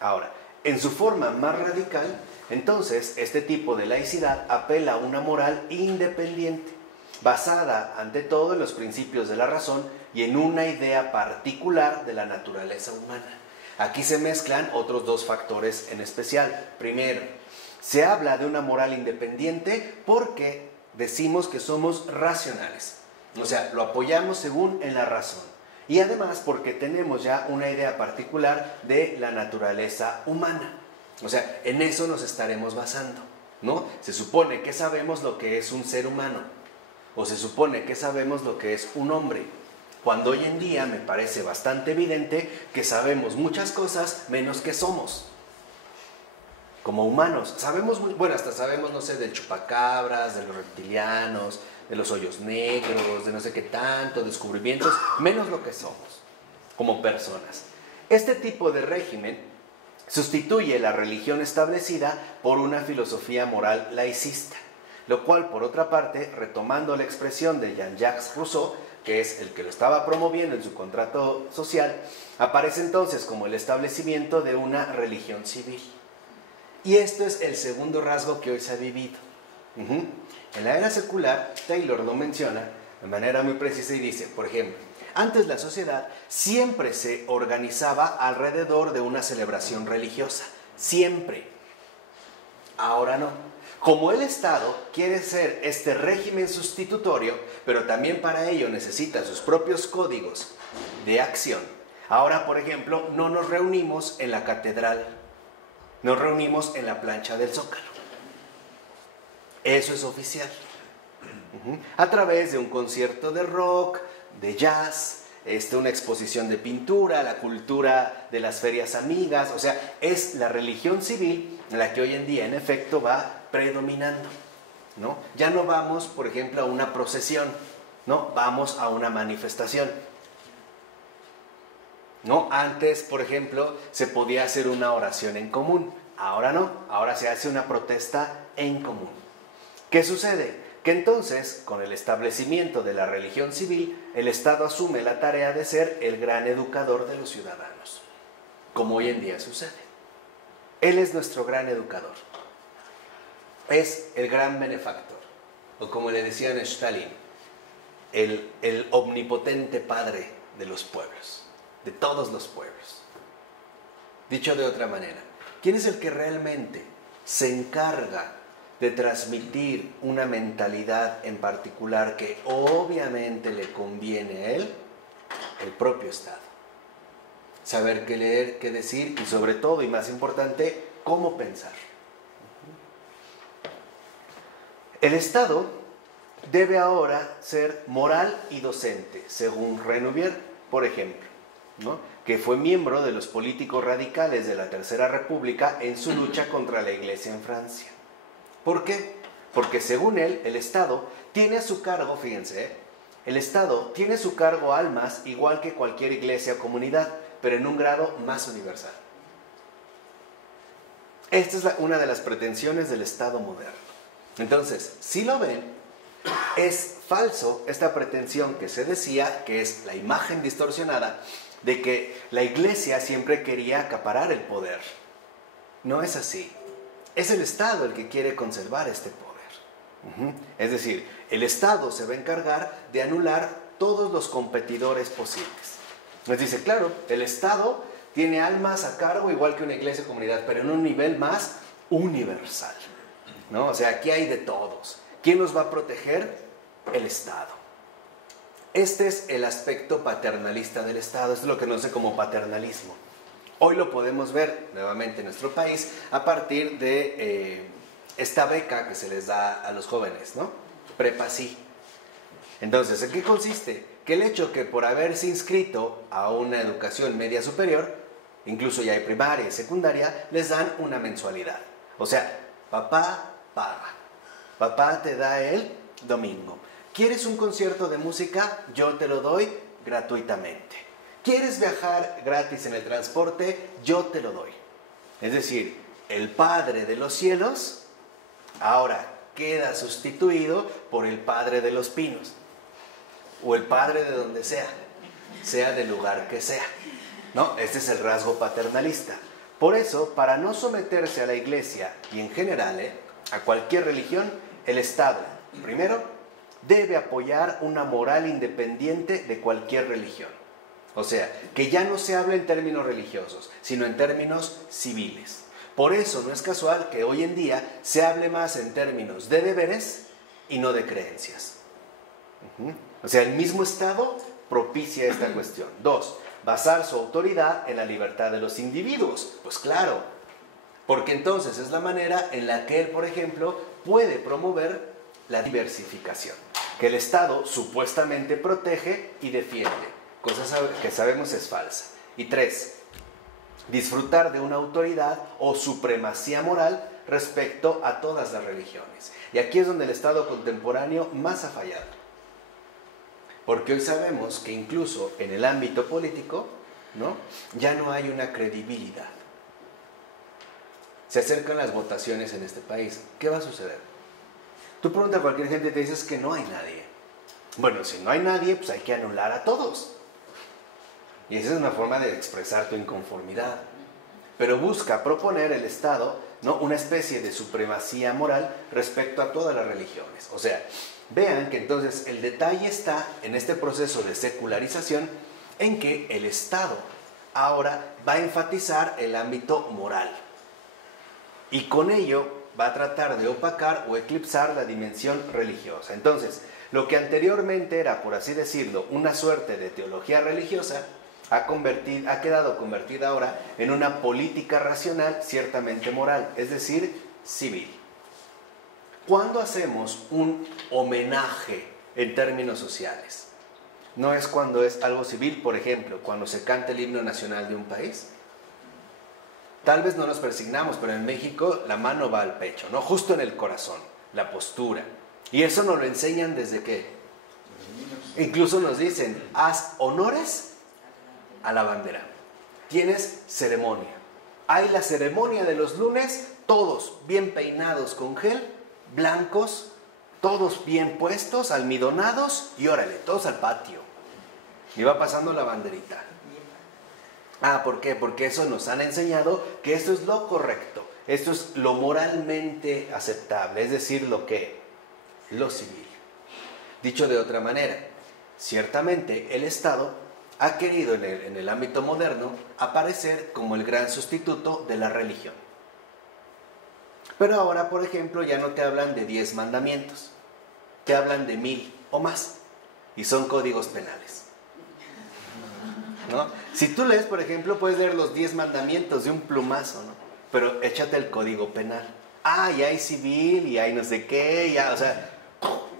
Ahora, en su forma más radical, entonces, este tipo de laicidad apela a una moral independiente, basada ante todo en los principios de la razón y en una idea particular de la naturaleza humana. Aquí se mezclan otros dos factores en especial. Primero, se habla de una moral independiente porque decimos que somos racionales. O sea, lo apoyamos según en la razón. Y además porque tenemos ya una idea particular de la naturaleza humana. O sea, en eso nos estaremos basando, ¿no? Se supone que sabemos lo que es un ser humano, o se supone que sabemos lo que es un hombre, cuando hoy en día me parece bastante evidente que sabemos muchas cosas menos que somos. Como humanos, sabemos muy, bueno, hasta sabemos, no sé, del chupacabras, de los reptilianos, de los hoyos negros, de no sé qué tanto, descubrimientos, menos lo que somos, como personas. Este tipo de régimen sustituye la religión establecida por una filosofía moral laicista, lo cual, por otra parte, retomando la expresión de Jean-Jacques Rousseau, que es el que lo estaba promoviendo en su contrato social, aparece entonces como el establecimiento de una religión civil. Y esto es el segundo rasgo que hoy se ha vivido. En la era secular, Taylor lo menciona de manera muy precisa y dice, por ejemplo, antes la sociedad siempre se organizaba alrededor de una celebración religiosa, siempre. Ahora no. Como el Estado quiere ser este régimen sustitutorio, pero también para ello necesita sus propios códigos de acción. Ahora, por ejemplo, no nos reunimos en la catedral, nos reunimos en la plancha del Zócalo. Eso es oficial. A través de un concierto de rock, de jazz, una exposición de pintura, la cultura de las ferias amigas, o sea, es la religión civil la que hoy en día en efecto va predominando, ¿no? Ya no vamos, por ejemplo, a una procesión, ¿no? Vamos a una manifestación, ¿no? Antes, por ejemplo, se podía hacer una oración en común, ahora no, ahora se hace una protesta en común. ¿Qué sucede? Que entonces, con el establecimiento de la religión civil, el Estado asume la tarea de ser el gran educador de los ciudadanos, como hoy en día sucede. Él es nuestro gran educador, es el gran benefactor, o como le decían a Stalin, el omnipotente padre de los pueblos, de todos los pueblos. Dicho de otra manera, ¿quién es el que realmente se encarga de transmitir una mentalidad en particular que obviamente le conviene a él? El propio Estado. Saber qué leer, qué decir y sobre todo, y más importante, cómo pensar. El Estado debe ahora ser moral y docente, según Renouvier, por ejemplo, ¿no? Que fue miembro de los políticos radicales de la Tercera República en su lucha contra la Iglesia en Francia. ¿Por qué? Porque según él, el Estado tiene a su cargo, fíjense, el Estado tiene a su cargo almas igual que cualquier iglesia o comunidad, pero en un grado más universal. Esta es una de las pretensiones del Estado moderno. Entonces, si lo ven, es falso esta pretensión que se decía, que es la imagen distorsionada, de que la iglesia siempre quería acaparar el poder. No es así. Es el Estado el que quiere conservar este poder. Es decir, el Estado se va a encargar de anular todos los competidores posibles. Nos dice, claro, el Estado tiene almas a cargo igual que una iglesia o comunidad, pero en un nivel más universal, ¿no? O sea, aquí hay de todos. ¿Quién nos va a proteger? El Estado. Este es el aspecto paternalista del Estado, esto es lo que conoce como paternalismo. Hoy lo podemos ver nuevamente en nuestro país a partir de esta beca que se les da a los jóvenes, ¿no? Prepa sí. Entonces, ¿en qué consiste? Que el hecho que por haberse inscrito a una educación media superior, incluso ya hay primaria y secundaria, les dan una mensualidad. O sea, papá paga, papá te da el domingo. ¿Quieres un concierto de música? Yo te lo doy gratuitamente. ¿Quieres viajar gratis en el transporte? Yo te lo doy. Es decir, el Padre de los cielos ahora queda sustituido por el Padre de los pinos, o el Padre de donde sea del lugar que sea, ¿no? Este es el rasgo paternalista. Por eso, para no someterse a la iglesia y en general a cualquier religión, el Estado, primero, debe apoyar una moral independiente de cualquier religión. O sea, que ya no se hable en términos religiosos, sino en términos civiles. Por eso no es casual que hoy en día se hable más en términos de deberes y no de creencias. O sea, el mismo Estado propicia esta cuestión. 2, basar su autoridad en la libertad de los individuos. Pues claro, porque entonces es la manera en la que él, por ejemplo, puede promover la diversificación, que el Estado supuestamente protege y defiende, cosa que sabemos es falsa. Y 3, disfrutar de una autoridad o supremacía moral respecto a todas las religiones. Y aquí es donde el Estado contemporáneo más ha fallado. Porque hoy sabemos que incluso en el ámbito político, ¿no?, ya no hay una credibilidad. Se acercan las votaciones en este país. ¿Qué va a suceder? Tú preguntas a cualquier gente y te dices que no hay nadie. Bueno, si no hay nadie, pues hay que anular a todos. Y esa es una forma de expresar tu inconformidad. Pero busca proponer el Estado, ¿no?, una especie de supremacía moral respecto a todas las religiones. O sea, vean que entonces el detalle está en este proceso de secularización en que el Estado ahora va a enfatizar el ámbito moral. Y con ello va a tratar de opacar o eclipsar la dimensión religiosa. Entonces, lo que anteriormente era, por así decirlo, una suerte de teología religiosa, ha quedado convertida ahora en una política racional ciertamente moral, es decir, civil. ¿Cuándo hacemos un homenaje en términos sociales? ¿No es cuando es algo civil, por ejemplo, cuando se canta el himno nacional de un país? Tal vez no nos persignamos, pero en México la mano va al pecho, ¿no? Justo en el corazón, la postura. Y eso nos lo enseñan desde que incluso nos dicen, haz honores a la bandera. Tienes ceremonia. Hay la ceremonia de los lunes, todos bien peinados con gel, blancos, todos bien puestos, almidonados, y órale, todos al patio. Y va pasando la banderita. ¿Por qué? Porque eso nos han enseñado que esto es lo correcto, esto es lo moralmente aceptable, es decir, lo civil. Dicho de otra manera, ciertamente el Estado ha querido en el ámbito moderno aparecer como el gran sustituto de la religión. Pero ahora, por ejemplo, ya no te hablan de 10 mandamientos, te hablan de 1000 o más, y son códigos penales, ¿no? Si tú lees, por ejemplo, puedes leer los 10 mandamientos de un plumazo, ¿no? Pero échate el código penal. Y hay civil, y hay no sé qué, o sea,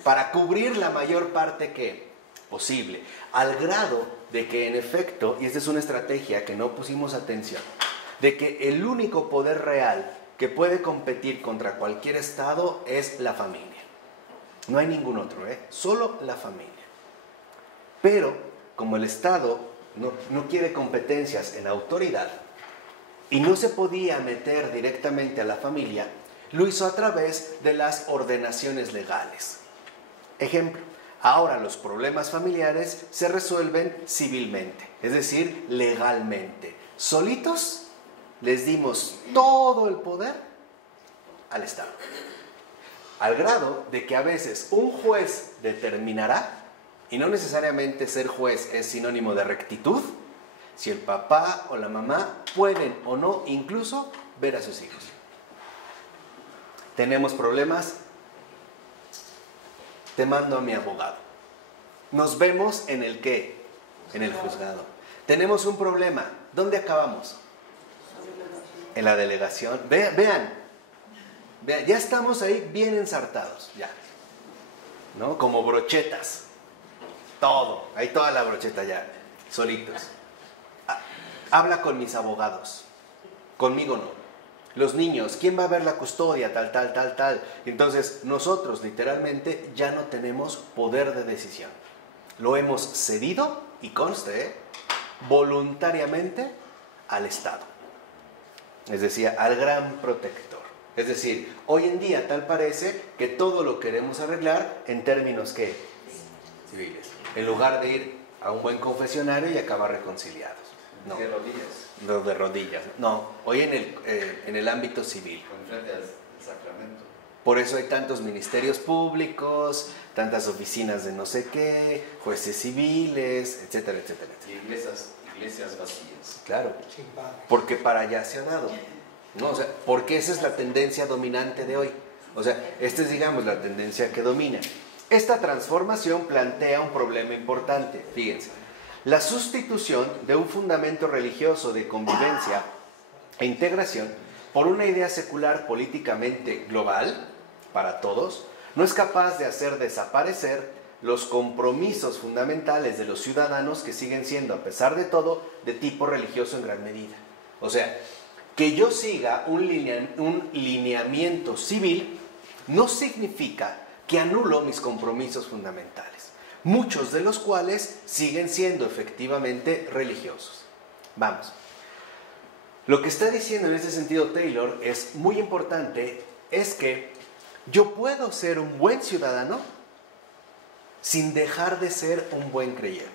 para cubrir la mayor parte que posible, al grado de que en efecto, y esta es una estrategia que no pusimos atención, de que el único poder real que puede competir contra cualquier Estado es la familia. No hay ningún otro, solo la familia. Pero, como el Estado no quiere competencias en autoridad y no se podía meter directamente a la familia, lo hizo a través de las ordenaciones legales. Ejemplo, ahora los problemas familiares se resuelven civilmente, es decir, legalmente. Solitos les dimos todo el poder al Estado. Al grado de que a veces un juez determinará, y no necesariamente ser juez es sinónimo de rectitud, si el papá o la mamá pueden o no incluso ver a sus hijos. ¿Tenemos problemas? Te mando a mi abogado. Nos vemos en el ¿qué? En el juzgado. Tenemos un problema. ¿Dónde acabamos? En la delegación. Vean, ya estamos ahí bien ensartados, ya, ¿no? Como brochetas. Todo, ahí toda la brocheta ya, solitos. Habla con mis abogados. Conmigo no. Los niños, ¿quién va a ver la custodia? Tal. Entonces, nosotros literalmente ya no tenemos poder de decisión. Lo hemos cedido, y conste, voluntariamente al Estado. Es decir, al gran protector. Es decir, hoy en día tal parece que todo lo queremos arreglar en términos ¿qué? Civiles. En lugar de ir a un buen confesionario y acabar reconciliados. No. De rodillas. No, de rodillas. No, hoy en el ámbito civil. Frente al sacramento. Por eso hay tantos ministerios públicos, tantas oficinas de no sé qué, jueces civiles, etcétera, etcétera. Iglesias vacías. Claro, porque para allá se ha dado, ¿no? O sea, porque esa es la tendencia dominante de hoy. O sea, esta es, digamos, la tendencia que domina. Esta transformación plantea un problema importante, fíjense. La sustitución de un fundamento religioso de convivencia e integración por una idea secular políticamente global, para todos, no es capaz de hacer desaparecer los compromisos fundamentales de los ciudadanos que siguen siendo, a pesar de todo, de tipo religioso en gran medida. O sea, que yo siga un lineamiento civil no significa que anulo mis compromisos fundamentales, muchos de los cuales siguen siendo efectivamente religiosos. Vamos. Lo que está diciendo en este sentido Taylor es muy importante, es que yo puedo ser un buen ciudadano sin dejar de ser un buen creyente.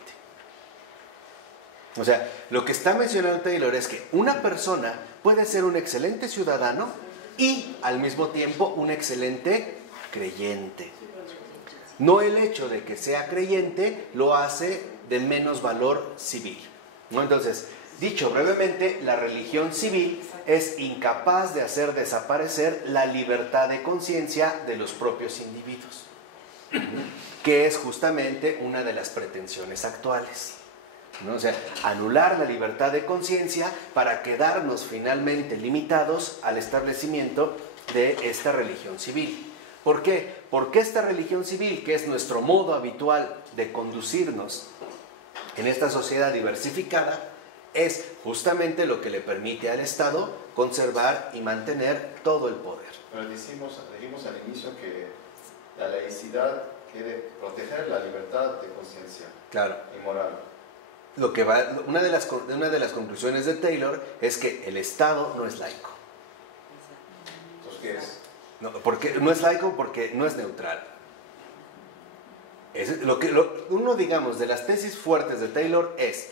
O sea, lo que está mencionando Taylor es que una persona puede ser un excelente ciudadano y al mismo tiempo un excelente creyente. No el hecho de que sea creyente lo hace de menos valor civil, ¿no? Entonces, dicho brevemente, la religión civil es incapaz de hacer desaparecer la libertad de conciencia de los propios individuos, que es justamente una de las pretensiones actuales, ¿no? O sea, anular la libertad de conciencia para quedarnos finalmente limitados al establecimiento de esta religión civil. ¿Por qué? Porque esta religión civil, que es nuestro modo habitual de conducirnos en esta sociedad diversificada, es justamente lo que le permite al Estado conservar y mantener todo el poder. Pero dijimos al inicio que la laicidad quiere proteger la libertad de conciencia, claro, y moral. Una de las conclusiones de Taylor es que el Estado no es laico. Entonces, ¿qué es? No es laico porque no es neutral. Uno, digamos, de las tesis fuertes de Taylor es: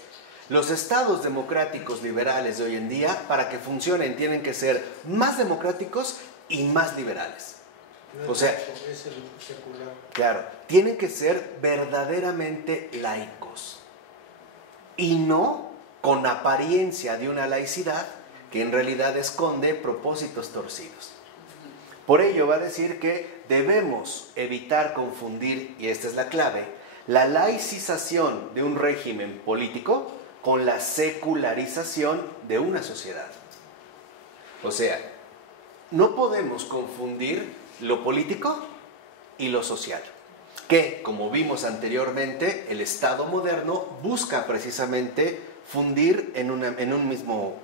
los estados democráticos liberales de hoy en día, para que funcionen, tienen que ser más democráticos y más liberales. O sea, es el secular. Claro, tienen que ser verdaderamente laicos y no con apariencia de una laicidad que en realidad esconde propósitos torcidos. Por ello va a decir que debemos evitar confundir, y esta es la clave, la laicización de un régimen político con la secularización de una sociedad. O sea, no podemos confundir lo político y lo social, que, como vimos anteriormente, el Estado moderno busca precisamente fundir en un mismo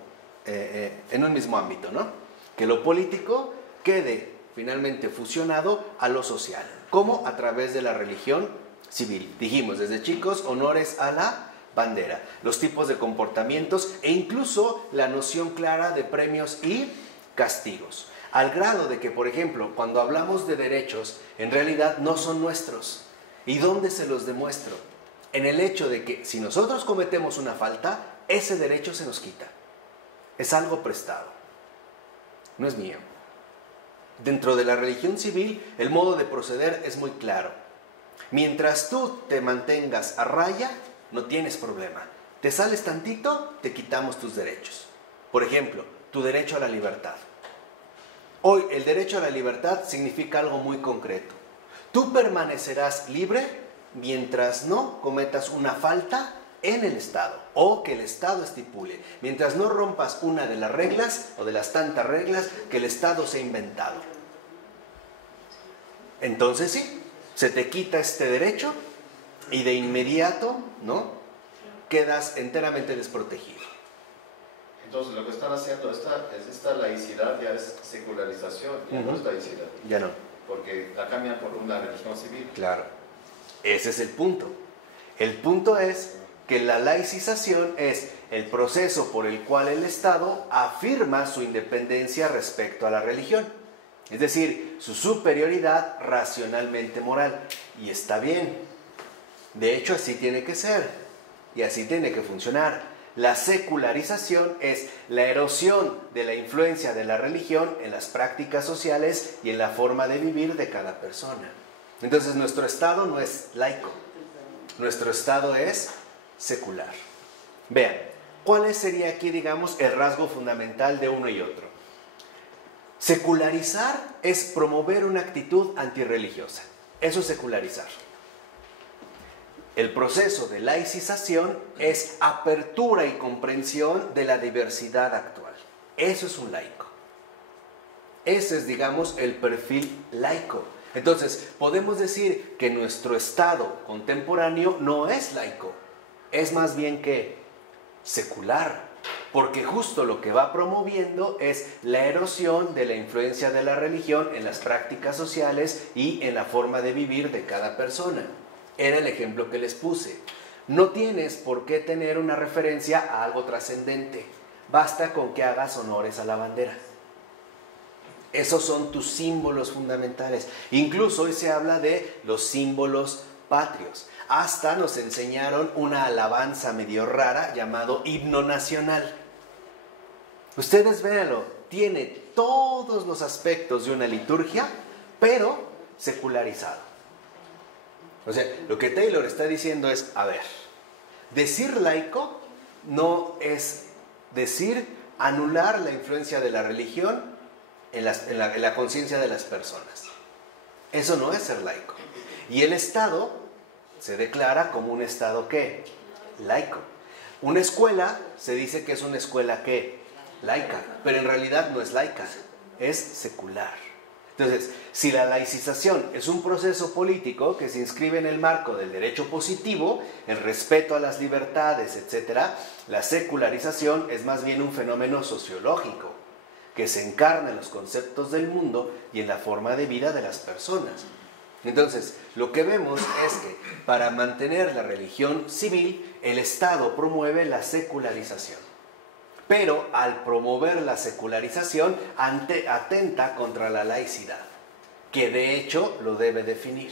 ámbito, ¿no? Que lo político quede finalmente fusionado a lo social, como a través de la religión civil. Dijimos desde chicos, honores a la bandera, los tipos de comportamientos e incluso la noción clara de premios y castigos. Al grado de que, por ejemplo, cuando hablamos de derechos, en realidad no son nuestros. ¿Y dónde se los demuestro? En el hecho de que si nosotros cometemos una falta, ese derecho se nos quita. Es algo prestado. No es mío. Dentro de la religión civil, el modo de proceder es muy claro. Mientras tú te mantengas a raya, no tienes problema. Te sales tantito, te quitamos tus derechos. Por ejemplo, tu derecho a la libertad. Hoy el derecho a la libertad significa algo muy concreto. Tú permanecerás libre mientras no cometas una falta en el Estado o que el Estado estipule, mientras no rompas una de las reglas o de las tantas reglas que el Estado se ha inventado. Entonces sí, se te quita este derecho y de inmediato, ¿no?, quedas enteramente desprotegido. Entonces lo que están haciendo esta laicidad ya es secularización, ya no es laicidad. Ya no. Porque la cambian por una religión civil. Claro, ese es el punto. El punto es que la laicización es el proceso por el cual el Estado afirma su independencia respecto a la religión. Es decir, su superioridad racionalmente moral. Y está bien. De hecho, así tiene que ser. Y así tiene que funcionar. La secularización es la erosión de la influencia de la religión en las prácticas sociales y en la forma de vivir de cada persona. Entonces, nuestro Estado no es laico. Nuestro Estado es secular. Vean, ¿cuál sería aquí, digamos, el rasgo fundamental de uno y otro? Secularizar es promover una actitud antirreligiosa. Eso es secularizar. El proceso de laicización es apertura y comprensión de la diversidad actual. Eso es un laico. Ese es, digamos, el perfil laico. Entonces, podemos decir que nuestro Estado contemporáneo no es laico. Es más bien que secular, porque justo lo que va promoviendo es la erosión de la influencia de la religión en las prácticas sociales y en la forma de vivir de cada persona. Era el ejemplo que les puse. No tienes por qué tener una referencia a algo trascendente. Basta con que hagas honores a la bandera. Esos son tus símbolos fundamentales. Incluso hoy se habla de los símbolos patrios. Hasta nos enseñaron una alabanza medio rara llamado himno nacional. Ustedes véanlo, tiene todos los aspectos de una liturgia, pero secularizado. O sea, lo que Taylor está diciendo es, a ver, decir laico no es decir anular la influencia de la religión en la conciencia de las personas. Eso no es ser laico. Y el Estado se declara como un Estado ¿qué? Laico. Una escuela se dice que es una escuela ¿qué? Laica, pero en realidad no es laica, es secular. Entonces, si la laicización es un proceso político que se inscribe en el marco del derecho positivo, el respeto a las libertades, etc., la secularización es más bien un fenómeno sociológico que se encarna en los conceptos del mundo y en la forma de vida de las personas. Entonces, lo que vemos es que para mantener la religión civil, el Estado promueve la secularización. Pero al promover la secularización, atenta contra la laicidad, que de hecho lo debe definir.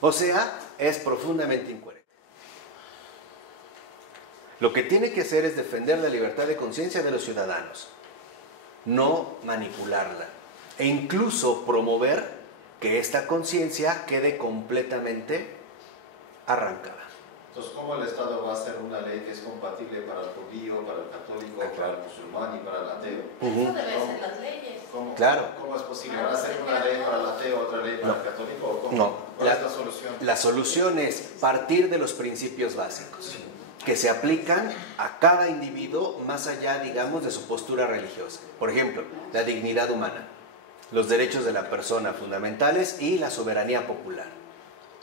O sea, es profundamente incoherente. Lo que tiene que hacer es defender la libertad de conciencia de los ciudadanos, no manipularla, e incluso promover que esta conciencia quede completamente arrancada. Entonces, ¿cómo el Estado va a hacer una ley que es compatible para el judío, para el católico, para el musulmán y para el ateo? Eso debe ser las leyes. ¿Cómo es posible? ¿Va a hacer una ley para el ateo, otra ley para el católico? ¿O cómo? No. ¿Cuál es la solución? La solución es partir de los principios básicos, que se aplican a cada individuo más allá, digamos, de su postura religiosa. Por ejemplo, la dignidad humana, los derechos de la persona fundamentales y la soberanía popular.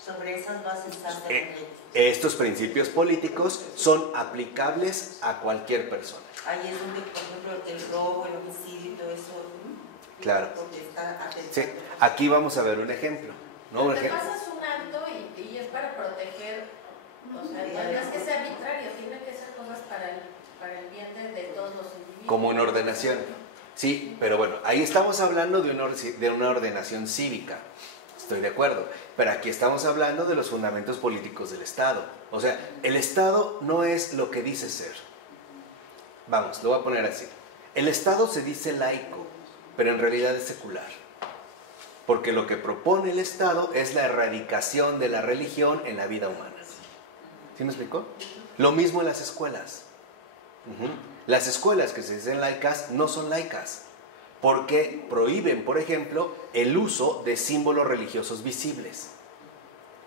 Sobre esas bases están las leyes. Estos principios políticos son aplicables a cualquier persona. Ahí es donde, por ejemplo, el robo, el homicidio y todo eso. Claro. Porque está atentando. Sí, aquí vamos a ver un ejemplo, ¿no? Te pasas un acto y es para proteger, o sea, no es que sea arbitrario, tiene que ser cosas para el bien de todos los individuos. Como una ordenación. Sí, pero bueno, ahí estamos hablando de una ordenación cívica. Estoy de acuerdo, pero aquí estamos hablando de los fundamentos políticos del Estado. O sea, el Estado no es lo que dice ser. Vamos, lo voy a poner así. El Estado se dice laico, pero en realidad es secular. Porque lo que propone el Estado es la erradicación de la religión en la vida humana. ¿Sí me explicó? Lo mismo en las escuelas. Las escuelas que se dicen laicas no son laicas, porque prohíben, por ejemplo, el uso de símbolos religiosos visibles.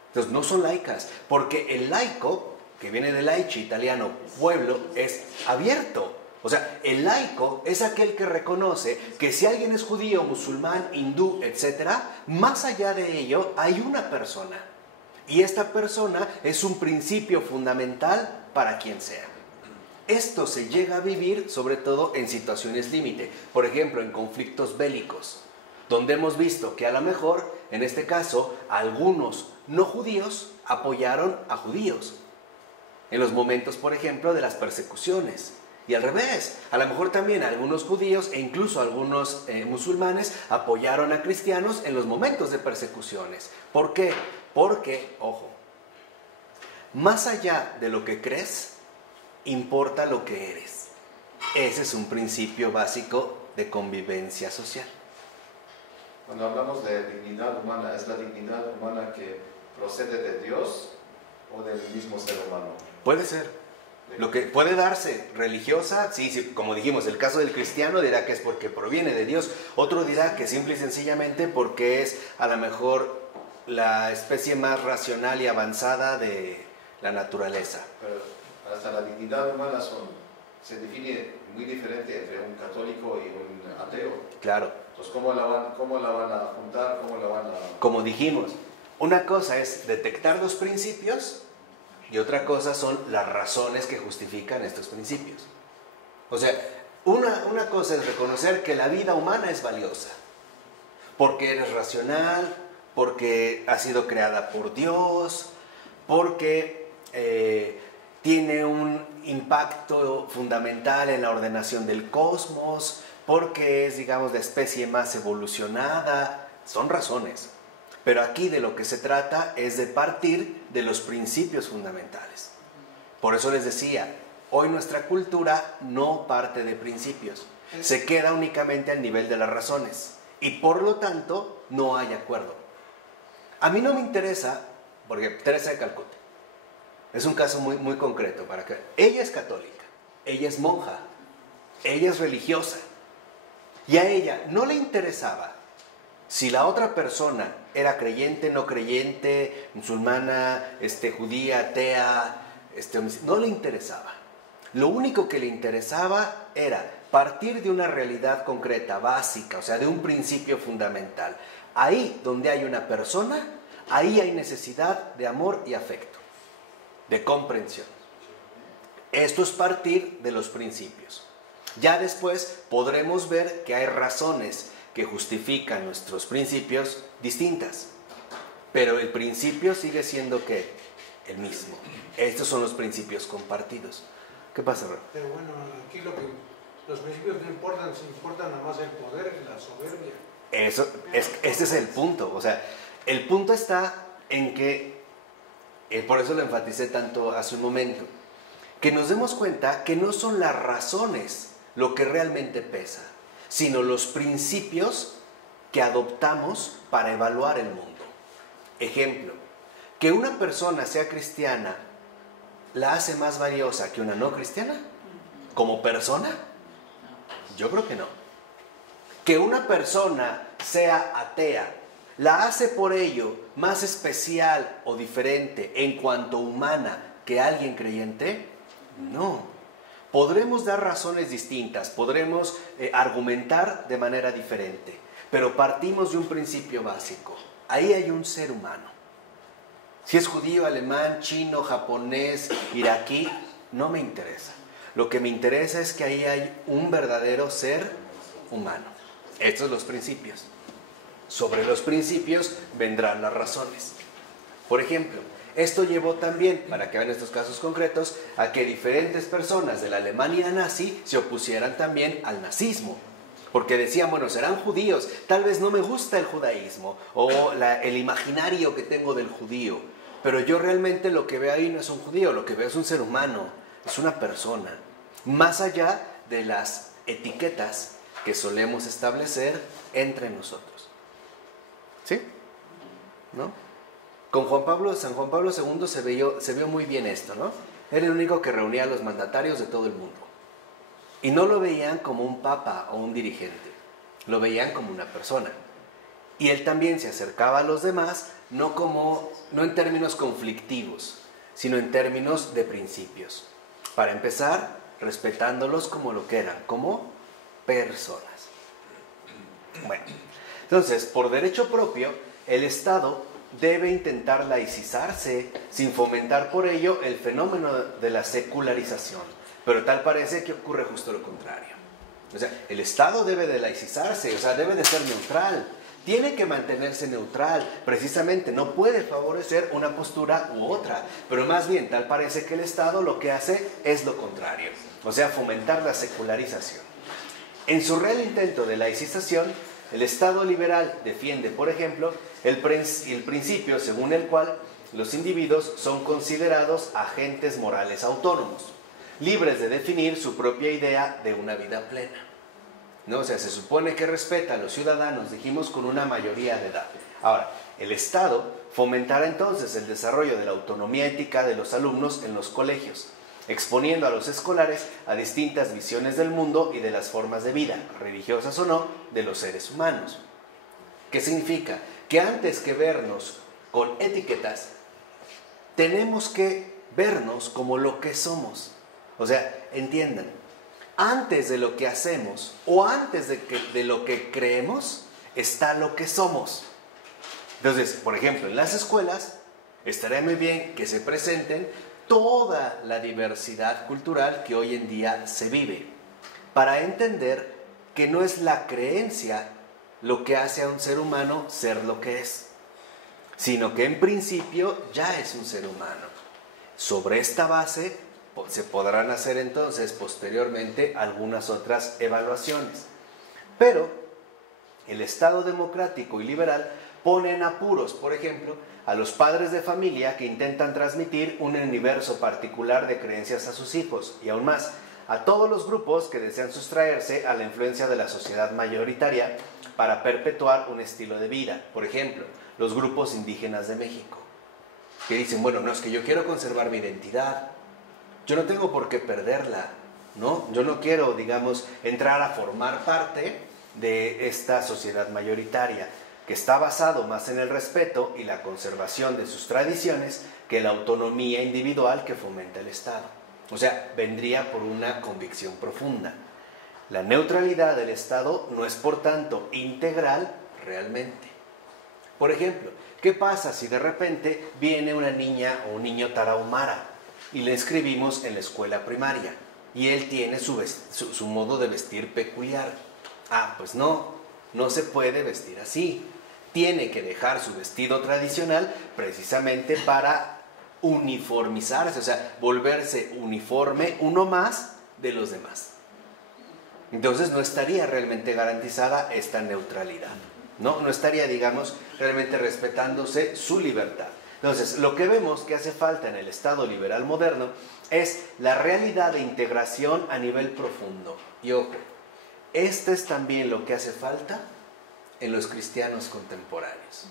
Entonces no son laicas, porque el laico, que viene del laici italiano, pueblo, es abierto. O sea, el laico es aquel que reconoce que si alguien es judío, musulmán, hindú, etc., más allá de ello hay una persona. Y esta persona es un principio fundamental para quien sea. Esto se llega a vivir sobre todo en situaciones límite, por ejemplo en conflictos bélicos, donde hemos visto que a lo mejor, en este caso, algunos no judíos apoyaron a judíos, en los momentos, por ejemplo, de las persecuciones. Y al revés, a lo mejor también algunos judíos e incluso algunos musulmanes apoyaron a cristianos en los momentos de persecuciones. ¿Por qué? Porque, ojo, más allá de lo que crees, importa lo que eres. Ese es un principio básico de convivencia social. Cuando hablamos de dignidad humana, ¿es la dignidad humana que procede de Dios o del mismo ser humano? Puede ser. Lo que puede darse religiosa, sí, como dijimos, el caso del cristiano dirá que es porque proviene de Dios. Otro dirá que simple y sencillamente porque es a lo mejor la especie más racional y avanzada de la naturaleza. Pero hasta la dignidad humana se define muy diferente entre un católico y un ateo. Claro. Entonces, ¿cómo la van a juntar? ¿Cómo la van a...? Como dijimos, una cosa es detectar los principios y otra cosa son las razones que justifican estos principios. O sea, una cosa es reconocer que la vida humana es valiosa, porque eres racional, porque ha sido creada por Dios, porque tiene un impacto fundamental en la ordenación del cosmos, porque es, digamos, la especie más evolucionada. Son razones. Pero aquí de lo que se trata es de partir de los principios fundamentales. Por eso les decía, hoy nuestra cultura no parte de principios, se queda únicamente al nivel de las razones y por lo tanto no hay acuerdo. A mí no me interesa, porque Teresa de Calcuta es un caso muy, muy concreto para que ella es católica, ella es monja, ella es religiosa y a ella no le interesaba si la otra persona era creyente, no creyente, musulmana, judía, atea, no le interesaba. Lo único que le interesaba era partir de una realidad concreta, básica, o sea, de un principio fundamental. Ahí donde hay una persona, ahí hay necesidad de amor y afecto, de comprensión. Esto es partir de los principios. Ya después podremos ver que hay razones que justifican nuestros principios distintas. Pero el principio sigue siendo ¿qué? El mismo. Estos son los principios compartidos. ¿Qué pasa, Raúl? Pero bueno, aquí los principios no importan, se importa nada más el poder y la soberbia. Este es el punto. O sea, el punto está en que, por eso lo enfaticé tanto hace un momento, que nos demos cuenta que no son las razones lo que realmente pesa, sino los principios que adoptamos para evaluar el mundo. Ejemplo, que una persona sea cristiana la hace más valiosa que una no cristiana como persona. Yo creo que no. Que una persona sea atea la hace por ello más especial o diferente en cuanto humana que alguien creyente. No. Podremos dar razones distintas, podremos argumentar de manera diferente, pero partimos de un principio básico. Ahí hay un ser humano. Si es judío, alemán, chino, japonés, iraquí, no me interesa. Lo que me interesa es que ahí hay un verdadero ser humano. Estos son los principios. Sobre los principios vendrán las razones. Por ejemplo, esto llevó también, para que vean estos casos concretos, a que diferentes personas de la Alemania nazi se opusieran también al nazismo. Porque decían, bueno, serán judíos, tal vez no me gusta el judaísmo o el imaginario que tengo del judío, pero yo realmente lo que veo ahí no es un judío, lo que veo es un ser humano, es una persona, más allá de las etiquetas que solemos establecer entre nosotros. ¿Sí? ¿No? Con San Juan Pablo II se vio muy bien esto, ¿no? Era el único que reunía a los mandatarios de todo el mundo. Y no lo veían como un papa o un dirigente, lo veían como una persona. Y él también se acercaba a los demás, no en términos conflictivos, sino en términos de principios. Para empezar, respetándolos como lo que eran, como personas. Bueno, entonces, por derecho propio, el Estado debe intentar laicizarse sin fomentar por ello el fenómeno de la secularización. Pero tal parece que ocurre justo lo contrario. O sea, el Estado debe de laicizarse, o sea, debe de ser neutral. Tiene que mantenerse neutral, precisamente, no puede favorecer una postura u otra. Pero más bien, tal parece que el Estado lo que hace es lo contrario. O sea, fomentar la secularización. En su real intento de laicización, el Estado liberal defiende, por ejemplo, el principio según el cual los individuos son considerados agentes morales autónomos, libres de definir su propia idea de una vida plena. ¿No? O sea, se supone que respeta a los ciudadanos, dijimos, con una mayoría de edad. Ahora, el Estado fomentará entonces el desarrollo de la autonomía ética de los alumnos en los colegios, exponiendo a los escolares a distintas visiones del mundo y de las formas de vida, religiosas o no, de los seres humanos. ¿Qué significa? Que antes que vernos con etiquetas, tenemos que vernos como lo que somos. O sea, entiendan, antes de lo que hacemos o antes de lo que creemos, está lo que somos. Entonces, por ejemplo, en las escuelas, estaría muy bien que se presenten toda la diversidad cultural que hoy en día se vive, para entender que no es la creencia lo que hace a un ser humano ser lo que es, sino que en principio ya es un ser humano. Sobre esta base se podrán hacer entonces posteriormente algunas otras evaluaciones. Pero El Estado democrático y liberal pone en apuros, por ejemplo, a los padres de familia que intentan transmitir un universo particular de creencias a sus hijos, y aún más, a todos los grupos que desean sustraerse a la influencia de la sociedad mayoritaria para perpetuar un estilo de vida. Por ejemplo, los grupos indígenas de México, que dicen, bueno, no, es que yo quiero conservar mi identidad, yo no tengo por qué perderla, ¿no? Yo no quiero, digamos, entrar a formar parte de esta sociedad mayoritaria, que está basado más en el respeto y la conservación de sus tradiciones que la autonomía individual que fomenta el Estado. O sea, vendría por una convicción profunda. La neutralidad del Estado no es, por tanto, integral realmente. Por ejemplo, ¿qué pasa si de repente viene una niña o un niño tarahumara y le inscribimos en la escuela primaria y él tiene su modo de vestir peculiar? Ah, pues no se puede vestir así. Tiene que dejar su vestido tradicional precisamente para uniformizarse, o sea, volverse uniforme uno más de los demás. Entonces no estaría realmente garantizada esta neutralidad, no estaría, digamos, realmente respetándose su libertad. Entonces, lo que vemos que hace falta en el Estado liberal moderno es la realidad de integración a nivel profundo. Y ojo, este es también lo que hace falta en los cristianos contemporáneos.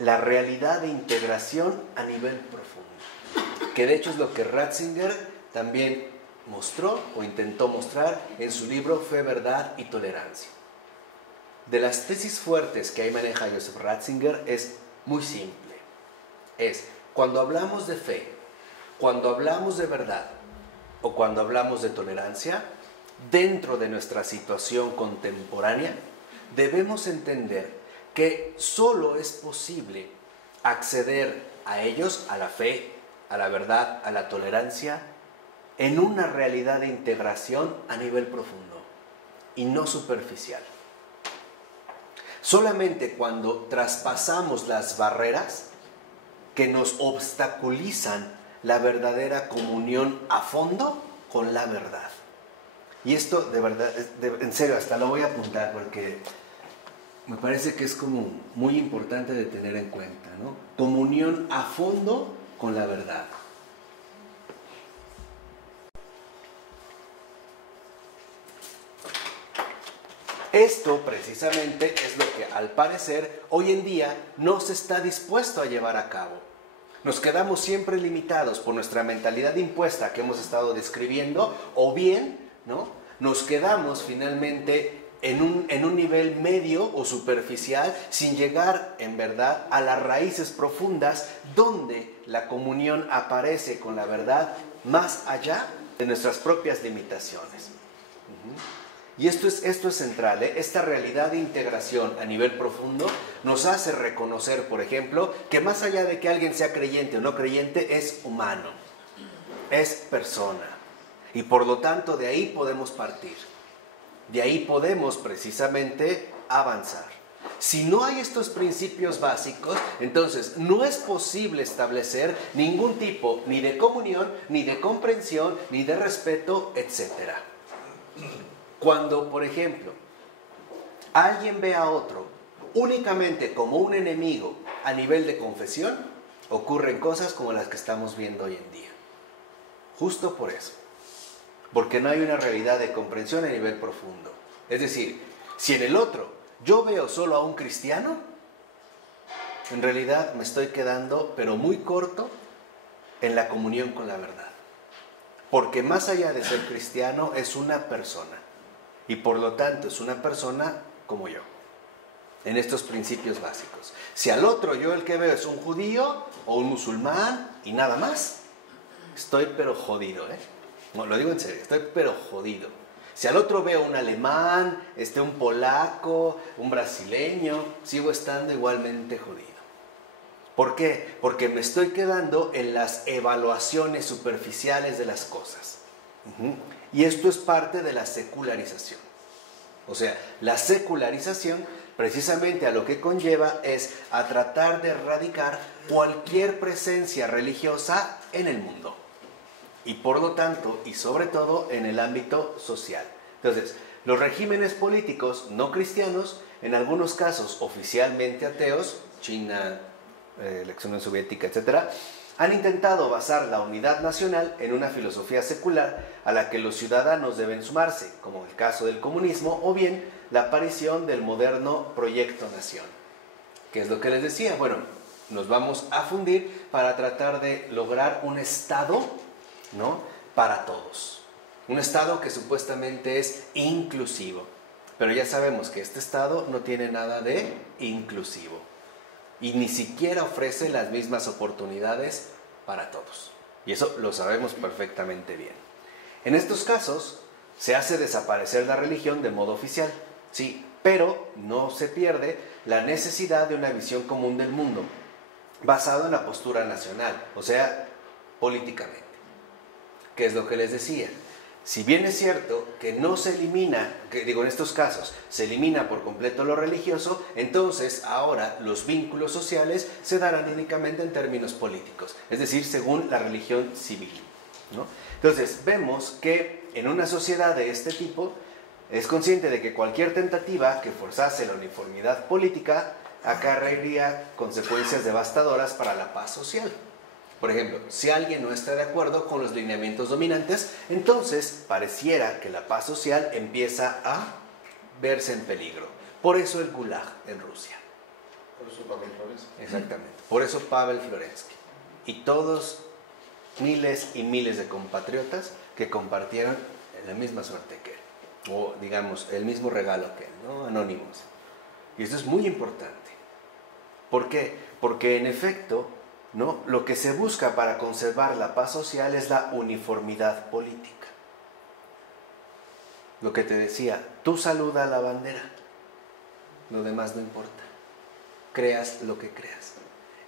La realidad de integración a nivel profundo, que de hecho es lo que Ratzinger también mostró o intentó mostrar en su libro Fe, Verdad y Tolerancia. De las tesis fuertes que ahí maneja Joseph Ratzinger es muy simple. Es cuando hablamos de fe, cuando hablamos de verdad o cuando hablamos de tolerancia, dentro de nuestra situación contemporánea, debemos entender que solo es posible acceder a ellos, a la fe, a la verdad, a la tolerancia, en una realidad de integración a nivel profundo y no superficial. Solamente cuando traspasamos las barreras que nos obstaculizan la verdadera comunión a fondo con la verdad. Y esto de verdad, en serio, hasta lo voy a apuntar porque me parece que es como muy importante de tener en cuenta, ¿no? Comunión a fondo con la verdad. Esto precisamente es lo que al parecer hoy en día no se está dispuesto a llevar a cabo. Nos quedamos siempre limitados por nuestra mentalidad impuesta que hemos estado describiendo, o bien, ¿no?, nos quedamos finalmente en un nivel medio o superficial sin llegar en verdad a las raíces profundas donde la comunión aparece con la verdad más allá de nuestras propias limitaciones. Y esto es central, ¿eh? Esta realidad de integración a nivel profundo nos hace reconocer, por ejemplo, que más allá de que alguien sea creyente o no creyente, es humano, es persona. Y por lo tanto de ahí podemos partir, de ahí podemos precisamente avanzar. Si no hay estos principios básicos, entonces no es posible establecer ningún tipo ni de comunión, ni de comprensión, ni de respeto, etcétera. Cuando, por ejemplo, alguien ve a otro únicamente como un enemigo a nivel de confesión, ocurren cosas como las que estamos viendo hoy en día. Justo por eso. Porque no hay una realidad de comprensión a nivel profundo. Es decir, si en el otro yo veo solo a un cristiano, en realidad me estoy quedando, pero muy corto, en la comunión con la verdad. Porque más allá de ser cristiano, es una persona. Y por lo tanto es una persona como yo, en estos principios básicos. Si al otro yo el que veo es un judío o un musulmán y nada más, estoy pero jodido, ¿eh? No, lo digo en serio, estoy pero jodido. Si al otro veo un alemán, un polaco, un brasileño, sigo estando igualmente jodido. ¿Por qué? Porque me estoy quedando en las evaluaciones superficiales de las cosas. Y esto es parte de la secularización. O sea, la secularización precisamente a lo que conlleva es a tratar de erradicar cualquier presencia religiosa en el mundo. Y por lo tanto, y sobre todo, en el ámbito social. Entonces, los regímenes políticos no cristianos en algunos casos oficialmente ateos, China, la Unión Soviética, etc., han intentado basar la unidad nacional en una filosofía secular a la que los ciudadanos deben sumarse, como el caso del comunismo, o bien la aparición del moderno proyecto nación. ¿Qué es lo que les decía? Bueno, nos vamos a fundir para tratar de lograr un Estado, ¿no?, para todos. Un Estado que supuestamente es inclusivo. Pero ya sabemos que este Estado no tiene nada de inclusivo. Y ni siquiera ofrece las mismas oportunidades para todos. Y eso lo sabemos perfectamente bien. En estos casos, se hace desaparecer la religión de modo oficial, sí, pero no se pierde la necesidad de una visión común del mundo, basado en la postura nacional, o sea, políticamente. ¿Qué es lo que les decía? Si bien es cierto que no se elimina, en estos casos, se elimina por completo lo religioso, entonces ahora los vínculos sociales se darán únicamente en términos políticos, es decir, según la religión civil, ¿no? Entonces, vemos que en una sociedad de este tipo es consciente de que cualquier tentativa que forzase la uniformidad política acarrearía consecuencias devastadoras para la paz social. Por ejemplo, si alguien no está de acuerdo con los lineamientos dominantes, entonces pareciera que la paz social empieza a verse en peligro. Por eso el Gulag en Rusia. Por eso Pavel Florensky. Exactamente. Por eso Pavel Florensky. Y todos miles y miles de compatriotas que compartieron la misma suerte que él. O, digamos, el mismo regalo que él, ¿no? Anónimos. Y esto es muy importante. ¿Por qué? Porque en efecto, ¿no?, lo que se busca para conservar la paz social es la uniformidad política. Lo que te decía, tú saluda a la bandera, lo demás no importa. Creas lo que creas.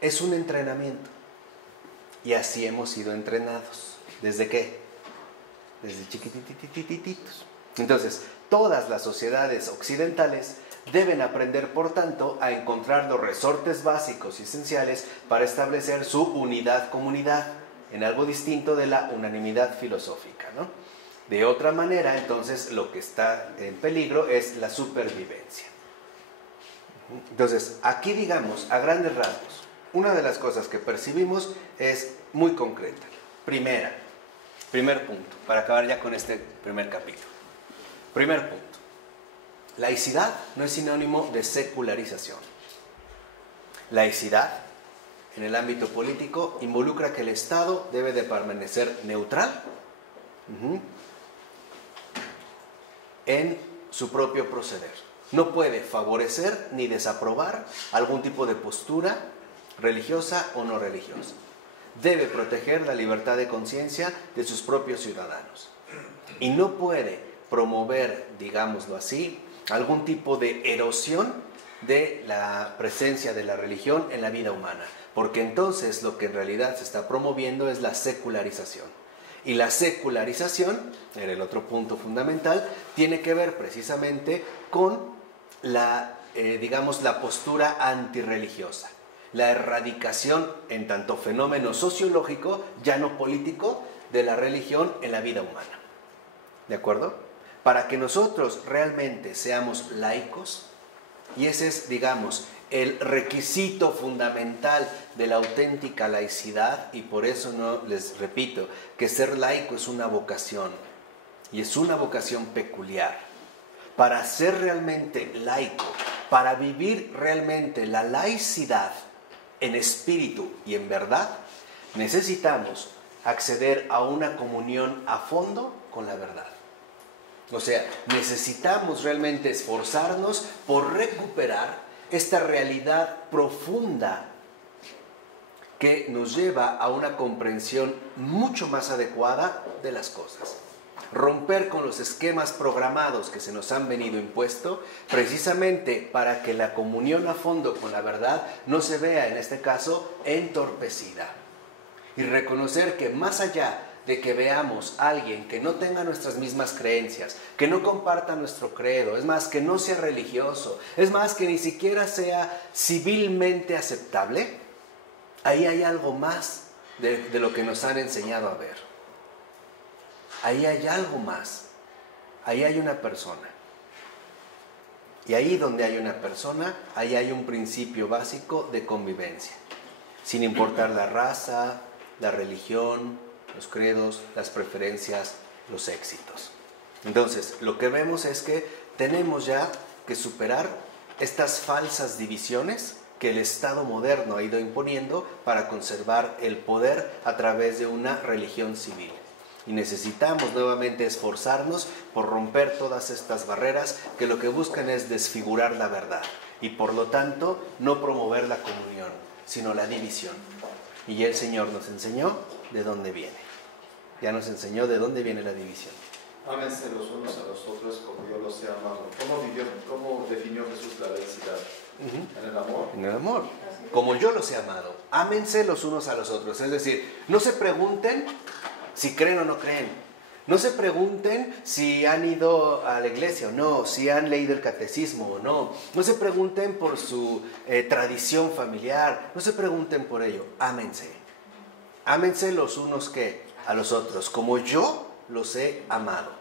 Es un entrenamiento. Y así hemos sido entrenados. ¿Desde qué? Desde chiquitititos. Entonces, todas las sociedades occidentales deben aprender, por tanto, a encontrar los resortes básicos y esenciales para establecer su unidad-comunidad, en algo distinto de la unanimidad filosófica, ¿no? De otra manera, entonces, lo que está en peligro es la supervivencia. Entonces, aquí, digamos, a grandes rasgos, una de las cosas que percibimos es muy concreta. Primer punto, para acabar ya con este primer capítulo. Primer punto. Laicidad no es sinónimo de secularización. Laicidad, en el ámbito político, involucra que el Estado debe de permanecer neutral en su propio proceder. No puede favorecer ni desaprobar algún tipo de postura religiosa o no religiosa. Debe proteger la libertad de conciencia de sus propios ciudadanos. Y no puede promover, digámoslo así, algún tipo de erosión de la presencia de la religión en la vida humana, porque entonces lo que en realidad se está promoviendo es la secularización. Y la secularización, en el otro punto fundamental, tiene que ver precisamente con la postura antirreligiosa, la erradicación en tanto fenómeno sociológico, ya no político, de la religión en la vida humana. ¿De acuerdo? Para que nosotros realmente seamos laicos, y ese es, digamos, el requisito fundamental de la auténtica laicidad, y por eso no les repito que ser laico es una vocación, y es una vocación peculiar. Para ser realmente laico, para vivir realmente la laicidad en espíritu y en verdad, necesitamos acceder a una comunión a fondo con la verdad. O sea, necesitamos realmente esforzarnos por recuperar esta realidad profunda que nos lleva a una comprensión mucho más adecuada de las cosas. Romper con los esquemas programados que se nos han venido impuestos, precisamente para que la comunión a fondo con la verdad no se vea, en este caso, entorpecida. Y reconocer que más allá de que veamos a alguien que no tenga nuestras mismas creencias, que no comparta nuestro credo, es más, que no sea religioso, es más, que ni siquiera sea civilmente aceptable, ahí hay algo más de lo que nos han enseñado a ver. Ahí hay algo más. Ahí hay una persona. Y ahí donde hay una persona, ahí hay un principio básico de convivencia, sin importar la raza, la religión, los credos, las preferencias, los éxitos. Entonces, lo que vemos es que tenemos ya que superar estas falsas divisiones que el Estado moderno ha ido imponiendo para conservar el poder a través de una religión civil. Y necesitamos nuevamente esforzarnos por romper todas estas barreras que lo que buscan es desfigurar la verdad y por lo tanto no promover la comunión, sino la división. Y ya el Señor nos enseñó de dónde viene. Ya nos enseñó de dónde viene la división. Ámense los unos a los otros como yo los he amado. ¿Cómo definió Jesús la laicidad? ¿En el amor? En el amor. Como yo los he amado. Ámense los unos a los otros. Es decir, no se pregunten si creen o no creen. No se pregunten si han ido a la iglesia o no, si han leído el catecismo o no. No se pregunten por su tradición familiar. No se pregunten por ello. Ámense. Ámense los unos a los otros, como yo los he amado.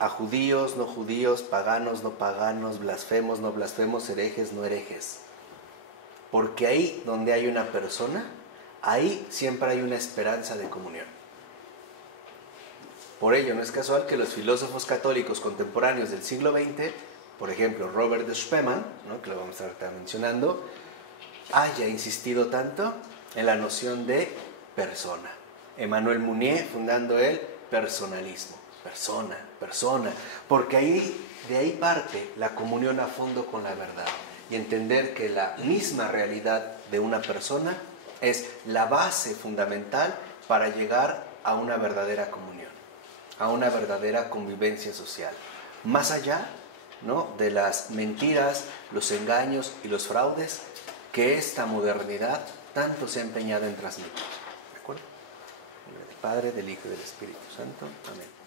A judíos, no judíos, paganos, no paganos, blasfemos, no blasfemos, herejes, no herejes. Porque ahí donde hay una persona, ahí siempre hay una esperanza de comunión. Por ello, no es casual que los filósofos católicos contemporáneos del siglo XX, por ejemplo, Robert de Spemann, ¿no?, que lo vamos a estar mencionando, haya insistido tanto en la noción de persona. Emmanuel Mounier fundando el personalismo. Persona, porque de ahí parte la comunión a fondo con la verdad y entender que la misma realidad de una persona es la base fundamental para llegar a una verdadera comunión, a una verdadera convivencia social, más allá, ¿no?, de las mentiras, los engaños y los fraudes que esta modernidad tanto se ha empeñado en transmitir. ¿De acuerdo? En nombre del Padre, del Hijo y del Espíritu Santo. Amén.